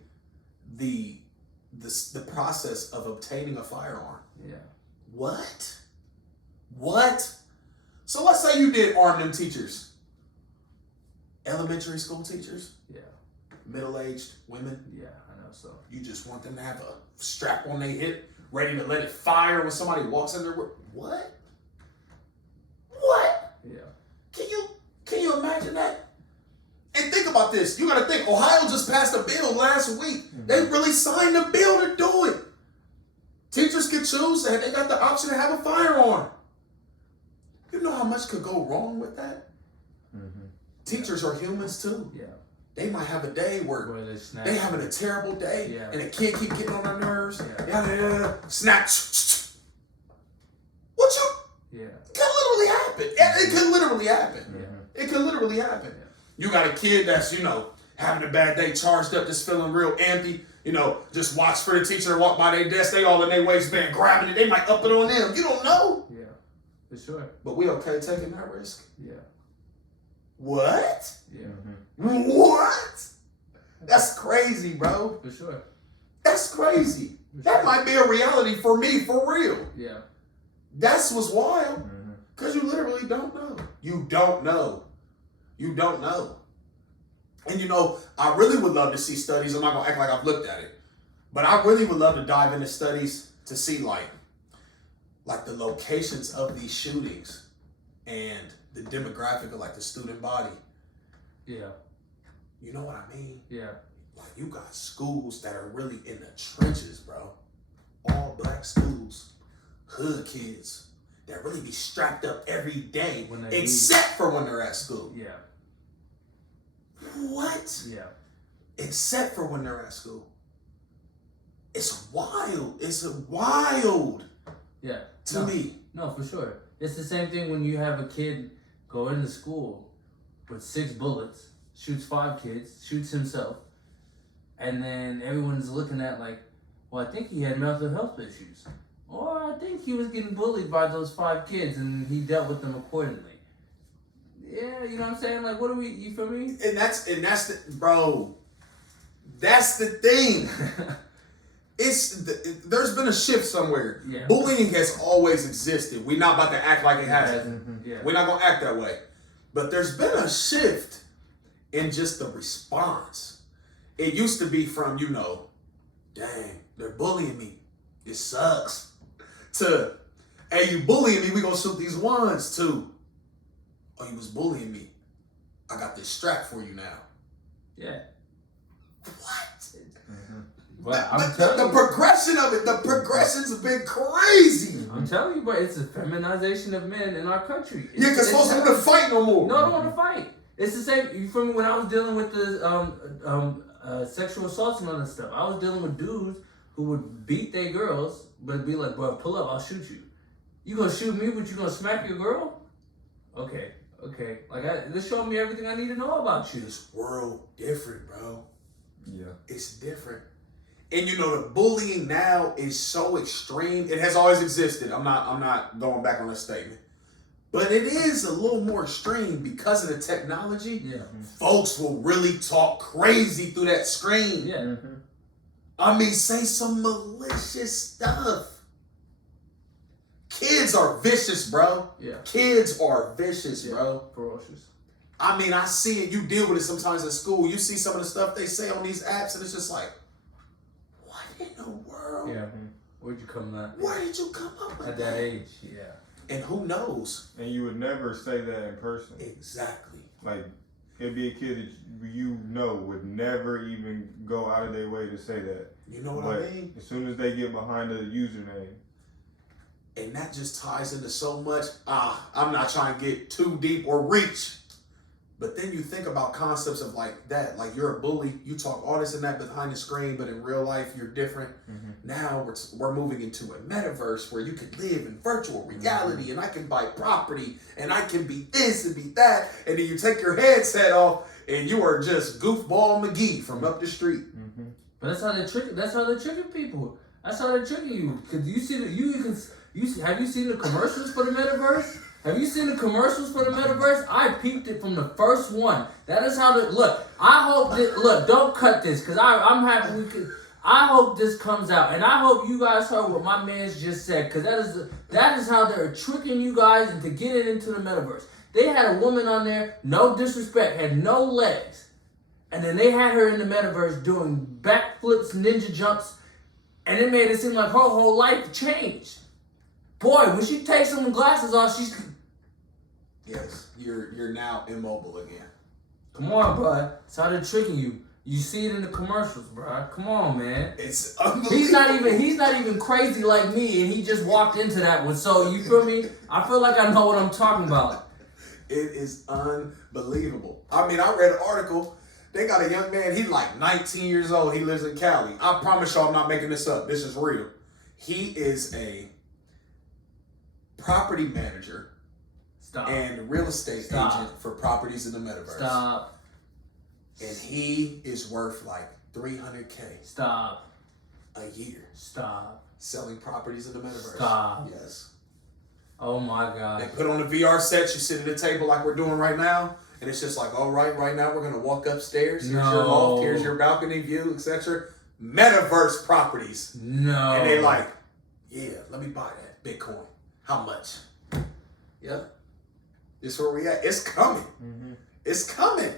the process of obtaining a firearm. Yeah. What? So let's say you did arm them teachers. Elementary school teachers, Yeah. middle-aged women. Yeah, I know so. You just want them to have a strap on their hip, ready to let it fire when somebody walks in their work. What? Yeah. Can you imagine that? And think about this. You got to think, Ohio just passed a bill last week. Mm-hmm. They really signed a bill to do it. Teachers can choose, and they got the option to have a firearm. You know how much could go wrong with that? Mm-hmm. Teachers are humans too. Yeah. They might have a day where Where they snap. they having a terrible day, Yeah. and the kid keep getting on their nerves. Yeah. Snap. What you? Yeah. It could literally happen. It could literally happen. Yeah. It could literally happen. Yeah. You got a kid that's, having a bad day, charged up, just feeling real empty, just watch for the teacher to walk by their desk, they all in their waistband grabbing it, they might up it on them. You don't know. Yeah. For sure. But we okay taking that risk? Yeah. What? Yeah. What? That's crazy, bro. For sure. That's crazy. That might be a reality for me, for real. Yeah. That's what's wild. Because you literally don't know. You don't know. You don't know. And you know, I really would love to see studies. I'm not going to act like I've looked at it. But I really would love to dive into studies to see like the locations of these shootings and the demographic of like the student body. Yeah. You know what I mean? Yeah. Like you got schools that are really in the trenches, bro. All black schools, hood kids that really be strapped up every day, except for when they're at school. Yeah. What? Yeah. Except for when they're at school. It's wild. It's wild. Yeah. To me. No, for sure. It's the same thing when you have a kid go into school with 6 bullets, shoots 5 kids, shoots himself, and then everyone's looking at like, well, I think he had mental health issues. Or I think he was getting bullied by those 5 kids and he dealt with them accordingly. Yeah, you know what I'm saying? Like, what are we, you feel me? And that's the, bro, that's the thing. There's been a shift somewhere. Yeah. Bullying has always existed. We're not about to act like it hasn't. Yeah. We're not going to act that way. But there's been a shift in just the response. It used to be from, you know, dang, they're bullying me. It sucks. To, hey, you bullying me, we going to shoot these ones too. Oh, you was bullying me. I got this strap for you now. Yeah. What? But I'm telling you, the progression of it, the progressions have been crazy. I'm telling you, but it's a feminization of men in our country. Yeah, because folks don't want to fight no more. No, I don't want to fight. It's the same. You feel me? When I was dealing with the sexual assaults and all that stuff, I was dealing with dudes who would beat their girls, but be like, bro, pull up, I'll shoot you. You gonna shoot me, but you gonna smack your girl? Okay. Like, this showed me everything I need to know about you. This world different, bro. Yeah. It's different. And you know, the bullying now is so extreme. It has always existed. I'm not going back on this statement. But it is a little more extreme because of the technology. Yeah. Folks will really talk crazy through that screen. Yeah. I mean, say some malicious stuff. Kids are vicious, bro. Yeah. Kids are vicious, bro. Ferocious. I mean, I see it. You deal with it sometimes in school. You see some of the stuff they say on these apps, and it's just like, what in the world? Yeah. Where'd you come that? Where did you come up with At that age, yeah. And who knows? And you would never say that in person. Exactly. Like, it'd be a kid that you know would never even go out of their way to say that. You know what I mean? As soon as they get behind the username. And that just ties into so much. I'm not trying to get too deep or reach. But then you think about concepts of like that. Like you're a bully. You talk all this and that behind the screen, but in real life, you're different. Mm-hmm. Now we're moving into a metaverse where you can live in virtual reality and I can buy property and I can be this and be that. And then you take your headset off and you are just goofball McGee from up the street. Mm-hmm. But that's how they're tricking. That's how they're tricking people. That's how they're tricking you. Cause you see have you seen the commercials for the metaverse? Have you seen the commercials for the metaverse? I peeped it from the first one. That is how the look. I hope that look. Don't cut this, cause I'm happy we could. I hope this comes out, and I hope you guys heard what my man's just said, cause that is how they're tricking you guys into getting into the metaverse. They had a woman on there, no disrespect, had no legs, and then they had her in the metaverse doing backflips, ninja jumps, and it made it seem like her whole life changed. Boy, when she takes some glasses off, she's... Yes, you're now immobile again. Come on, bro. That's how they're tricking you. You see it in the commercials, bro. Come on, man. It's unbelievable. He's not even crazy like me, and he just walked into that one. So, you feel me? I feel like I know what I'm talking about. It is unbelievable. I mean, I read an article. They got a young man. He's like 19 years old. He lives in Cali. I promise y'all I'm not making this up. This is real. He is a property manager and real estate agent for properties in the metaverse. Stop. And he is worth like $300K. Stop. A year. Stop. Selling properties in the metaverse. Stop. Yes. Oh my God. They put on the VR sets. You sit at a table like we're doing right now, And it's just like, all right now we're going to walk upstairs. Here's No. your loft. Here's your balcony view, etc. Metaverse properties. No. And they like, yeah, let me buy that Bitcoin. How much? Yep. This is where we at. It's coming. It's coming.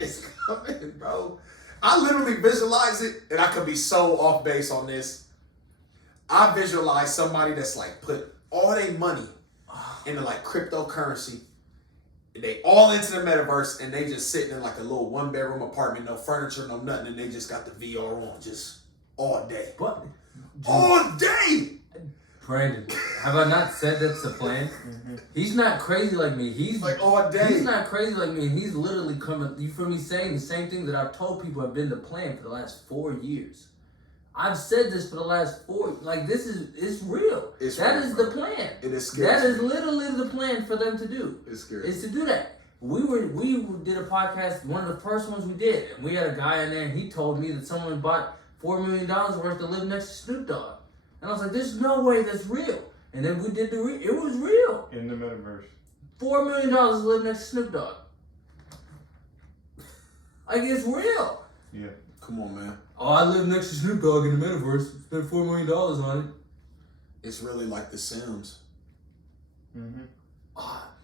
It's coming, bro. I literally visualize it, and I could be so off base on this. I visualize somebody that's like put all their money into like cryptocurrency. They all into the metaverse, and they just sitting in like a little 1-bedroom apartment, no furniture, no nothing, and they just got the VR on just all day. What? All day! Brandon, have I not said that's the plan? He's not crazy like me. He's like all day. He's not crazy like me. He's literally coming. You feel me saying the same thing that I've told people have been the plan for the last 4 years. I've said this for the last 4. Like it's real. That is the plan. It is scary. That is literally the plan for them to do. It's scary. Is to do that. We did a podcast. One of the first ones we did, and we had a guy in there, and he told me that someone bought $4 million worth to live next to Snoop Dogg. And I was like, there's no way that's real. And then we did it was real. In the metaverse. $4 million to live next to Snoop Dogg. Like, it's real. Yeah. Come on, man. Oh, I live next to Snoop Dogg in the metaverse. Spent $4 million on it. It's really like The Sims. Mm-hmm.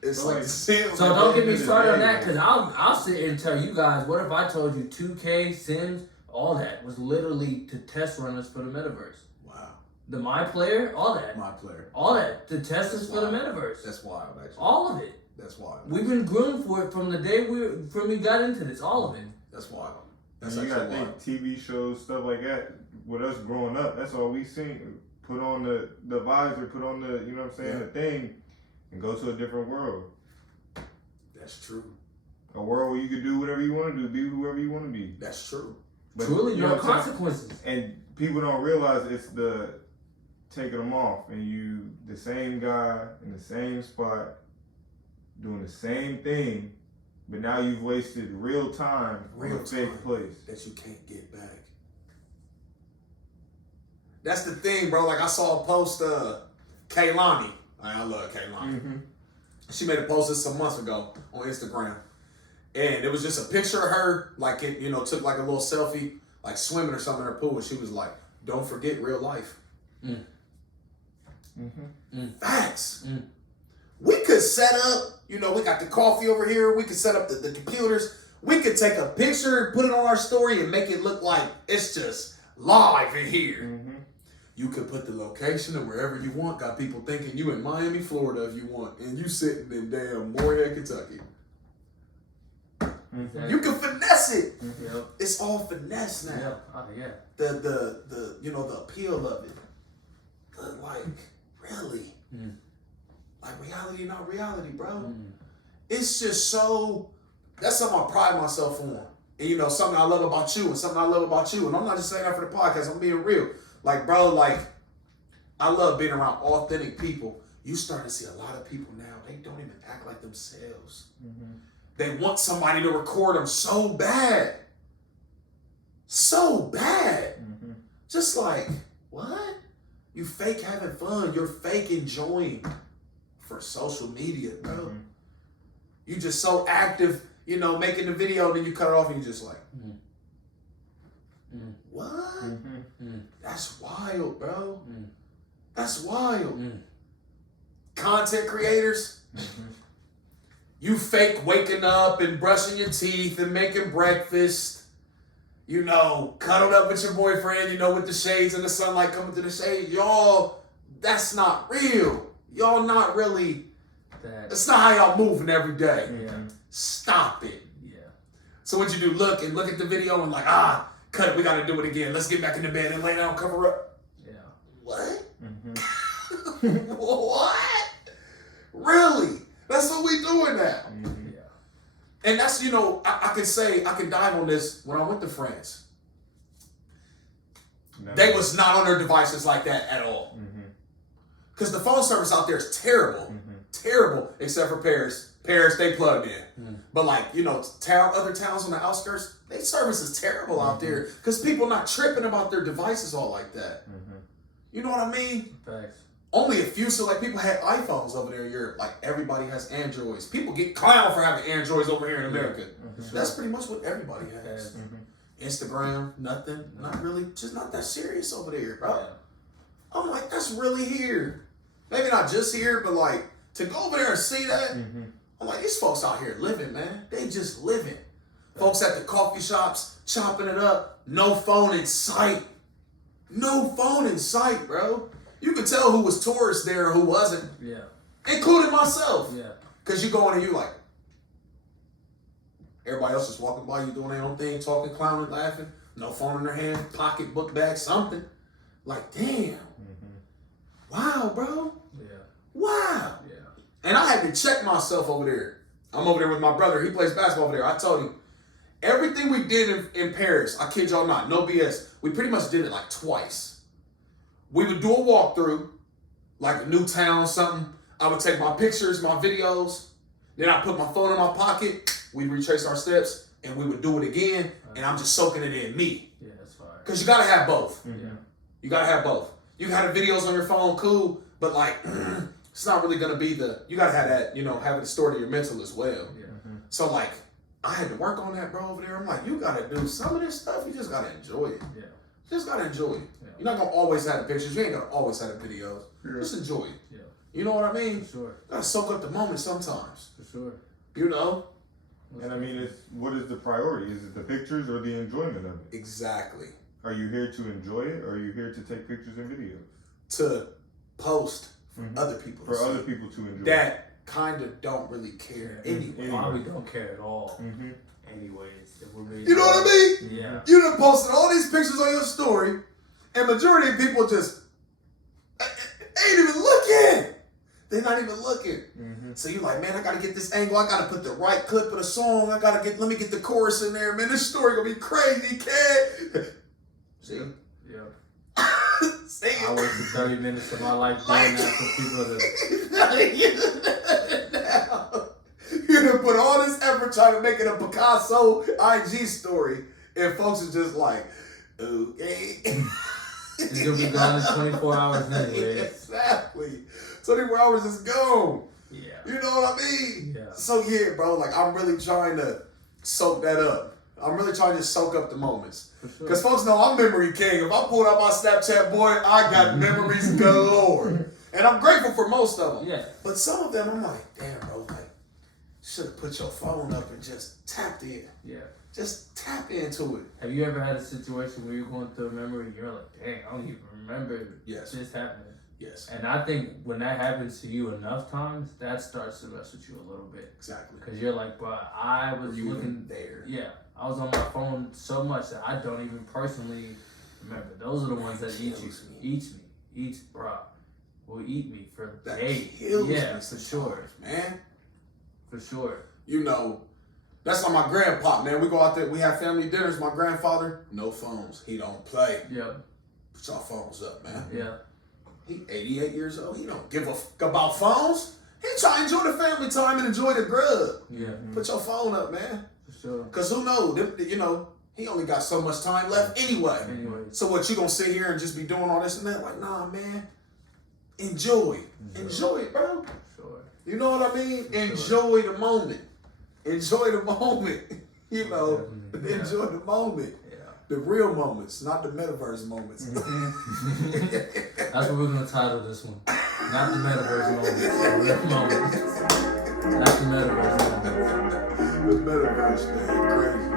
It's like The Sims. So don't get me started on that, because I'll sit here and tell you guys, what if I told you 2K, Sims, all that was literally to test run us for the metaverse. Wow. The My Player, all that. My Player. All that. To test us for the metaverse. That's wild, actually. All of it. That's wild. We've been groomed for it from the day we got into this. All of it. That's wild. That's you gotta think TV shows, stuff like that. With us growing up, that's all we seen. Put on the visor, put on the, you know what I'm saying, the thing, and go to a different world. That's true. A world where you can do whatever you want to do, be whoever you want to be. That's true. But, truly, no know consequences. And people don't realize it's the taking them off, and you the same guy in the same spot doing the same thing, but now you've wasted real time on a fake place that you can't get back. That's the thing, bro. Like I saw a post, Kaylani. I love Kaylani. Mm-hmm. She made a post this some months ago on Instagram, and it was just a picture of her, like it, took like a little selfie, like swimming or something in her pool, and she was like, "Don't forget real life." Facts. We could set up, we got the coffee over here. We could set up the computers. We could take a picture, put it on our story, and make it look like it's just live in here. Mm-hmm. You could put the location of wherever you want. Got people thinking you in Miami, Florida if you want, and you sitting in damn Moorhead, Kentucky. Exactly. You can finesse it. Yep. It's all finesse now. Yep. Oh, yeah. The appeal of it. Really. Like reality, not reality, bro. It's just so. That's something I pride myself on, and something I love about you, and something I love about you. And I'm not just saying that for the podcast. I'm being real. Like, bro, I love being around authentic people. You start to see a lot of people now. They don't even act like themselves. They want somebody to record them so bad. So bad. Just like, what? You fake having fun. You're fake enjoying for social media, bro. You just so active, making the video, and then you cut it off and you just like, what? That's wild, bro. That's wild. Content creators, you fake waking up and brushing your teeth and making breakfast, cuddled up with your boyfriend, with the shades and the sunlight coming through the shades. Y'all, that's not real. Y'all not really, that's not how y'all moving every day. Yeah. Stop it. Yeah. So what you do, look at the video and like, cut it, we gotta do it again. Let's get back in the bed and lay down, cover up. Yeah. What? What? Really? That's what we doing now. Yeah. And that's, I can dive on this. When I went to France, they was not on their devices like that at all. Because the phone service out there is terrible. Terrible, except for Paris. Paris, they plugged in. But other towns on the outskirts, their service is terrible out there. Because people not tripping about their devices all like that. You know what I mean? Thanks. only a few select people had iPhones over there in Europe. Like everybody has Androids. People get clowned for having Androids over here in America. That's pretty much what everybody has. Instagram, nothing. Not really, just not that serious over there, bro. Yeah. I'm like, that's really here. Maybe not just here, but like to go over there and see that. I'm like, these folks out here living, man. They just living. Folks at the coffee shops chopping it up. No phone in sight. No phone in sight, bro. You could tell who was tourists there or who wasn't. Yeah. Including myself. Yeah. Because you go in and you like, everybody else is walking by, you doing their own thing, talking, clowning, laughing. No phone in their hand, pocket, book bag, something. Like, damn. Wow, bro. Yeah. Wow. Yeah. And I had to check myself over there. I'm over there with my brother. He plays basketball over there. I told him, everything we did in Paris, I kid y'all not, no BS, we pretty much did it like twice. We would do a walkthrough, like a new town, something. I would take my pictures, my videos. Then I put my phone in my pocket. We'd retrace our steps, and we would do it again. And I'm just soaking it in me. Yeah, that's fine. Because you got to have both. Yeah. You got to have both. You can have the videos on your phone, cool. But like, it's not really going to be you got to have that, have it stored in your mental as well. Yeah. So like, I had to work on that, bro, over there. I'm like, you got to do some of this stuff. You just got to enjoy it. Yeah. You just got to enjoy it. Yeah. You're not going to always have the pictures. You ain't going to always have the videos. Yeah. Just enjoy it. Yeah. You know what I mean? For sure. You got to soak up the moment sometimes. For sure. You know? And I mean, what is the priority? Is it the pictures or the enjoyment of it? Exactly. Are you here to enjoy it, or are you here to take pictures and videos? To post for other people. For other people to enjoy. That kind of don't really care anyway. Probably don't care at all. Anyways, if we're being You know what I mean? Yeah. You done posted all these pictures on your story, and majority of people just ain't even looking. They're not even looking. So you're like, man, I gotta get this angle. I gotta put the right clip of the song. let me get the chorus in there, man. This story gonna be crazy, kid. See? Yeah. See? I wasted 30 minutes of my life doing that for people to. You done put all this effort trying to make it a Picasso IG story, and folks are just like, okay. It's gonna be gone in 24 hours anyway. Exactly. 24 hours is gone. Yeah. You know what I mean? Yeah. So yeah, bro, like I'm really trying to soak that up. I'm really trying to soak up the moments. For sure. Because folks know I'm memory king. If I pulled out my Snapchat, boy, I got memories galore. And I'm grateful for most of them. Yeah. But some of them, I'm like, damn, bro, like, should have put your phone up and just tapped in. Yeah. Just tap into it. Have you ever had a situation where you're going through a memory and you're like, dang, I don't even remember Yes. this happening? Yes. And I think when that happens to you enough times, that starts to mess with you a little bit. Exactly. Because you're like, bro, I was You looking there. Yeah, I was on my phone so much that I don't even personally remember. Those are the ones that eat you. Will eat me for That days. kills Yeah, me for sure. man. For sure. You know, that's like my grandpa, man. We go out there, we have family dinners. My grandfather, no phones. He don't play. Yeah. Put your phones up, man. Yeah. He 88 years old. He don't give a fuck about phones. He try to enjoy the family time and enjoy the grub. Yeah. Put your phone up, man. For sure. Because who knows? You know, he only got so much time left anyway. So what, you gonna sit here and just be doing all this and that? Like, nah, man. Enjoy. Enjoy it, bro. For sure. You know what I mean? Enjoy the moment. Enjoy the moment. You know, Definitely. enjoy the moment. Yeah. The real moments, not the metaverse moments. That's what we're gonna title this one. Not the metaverse moments. The real moments. Not the metaverse moments. The metaverse, man, crazy.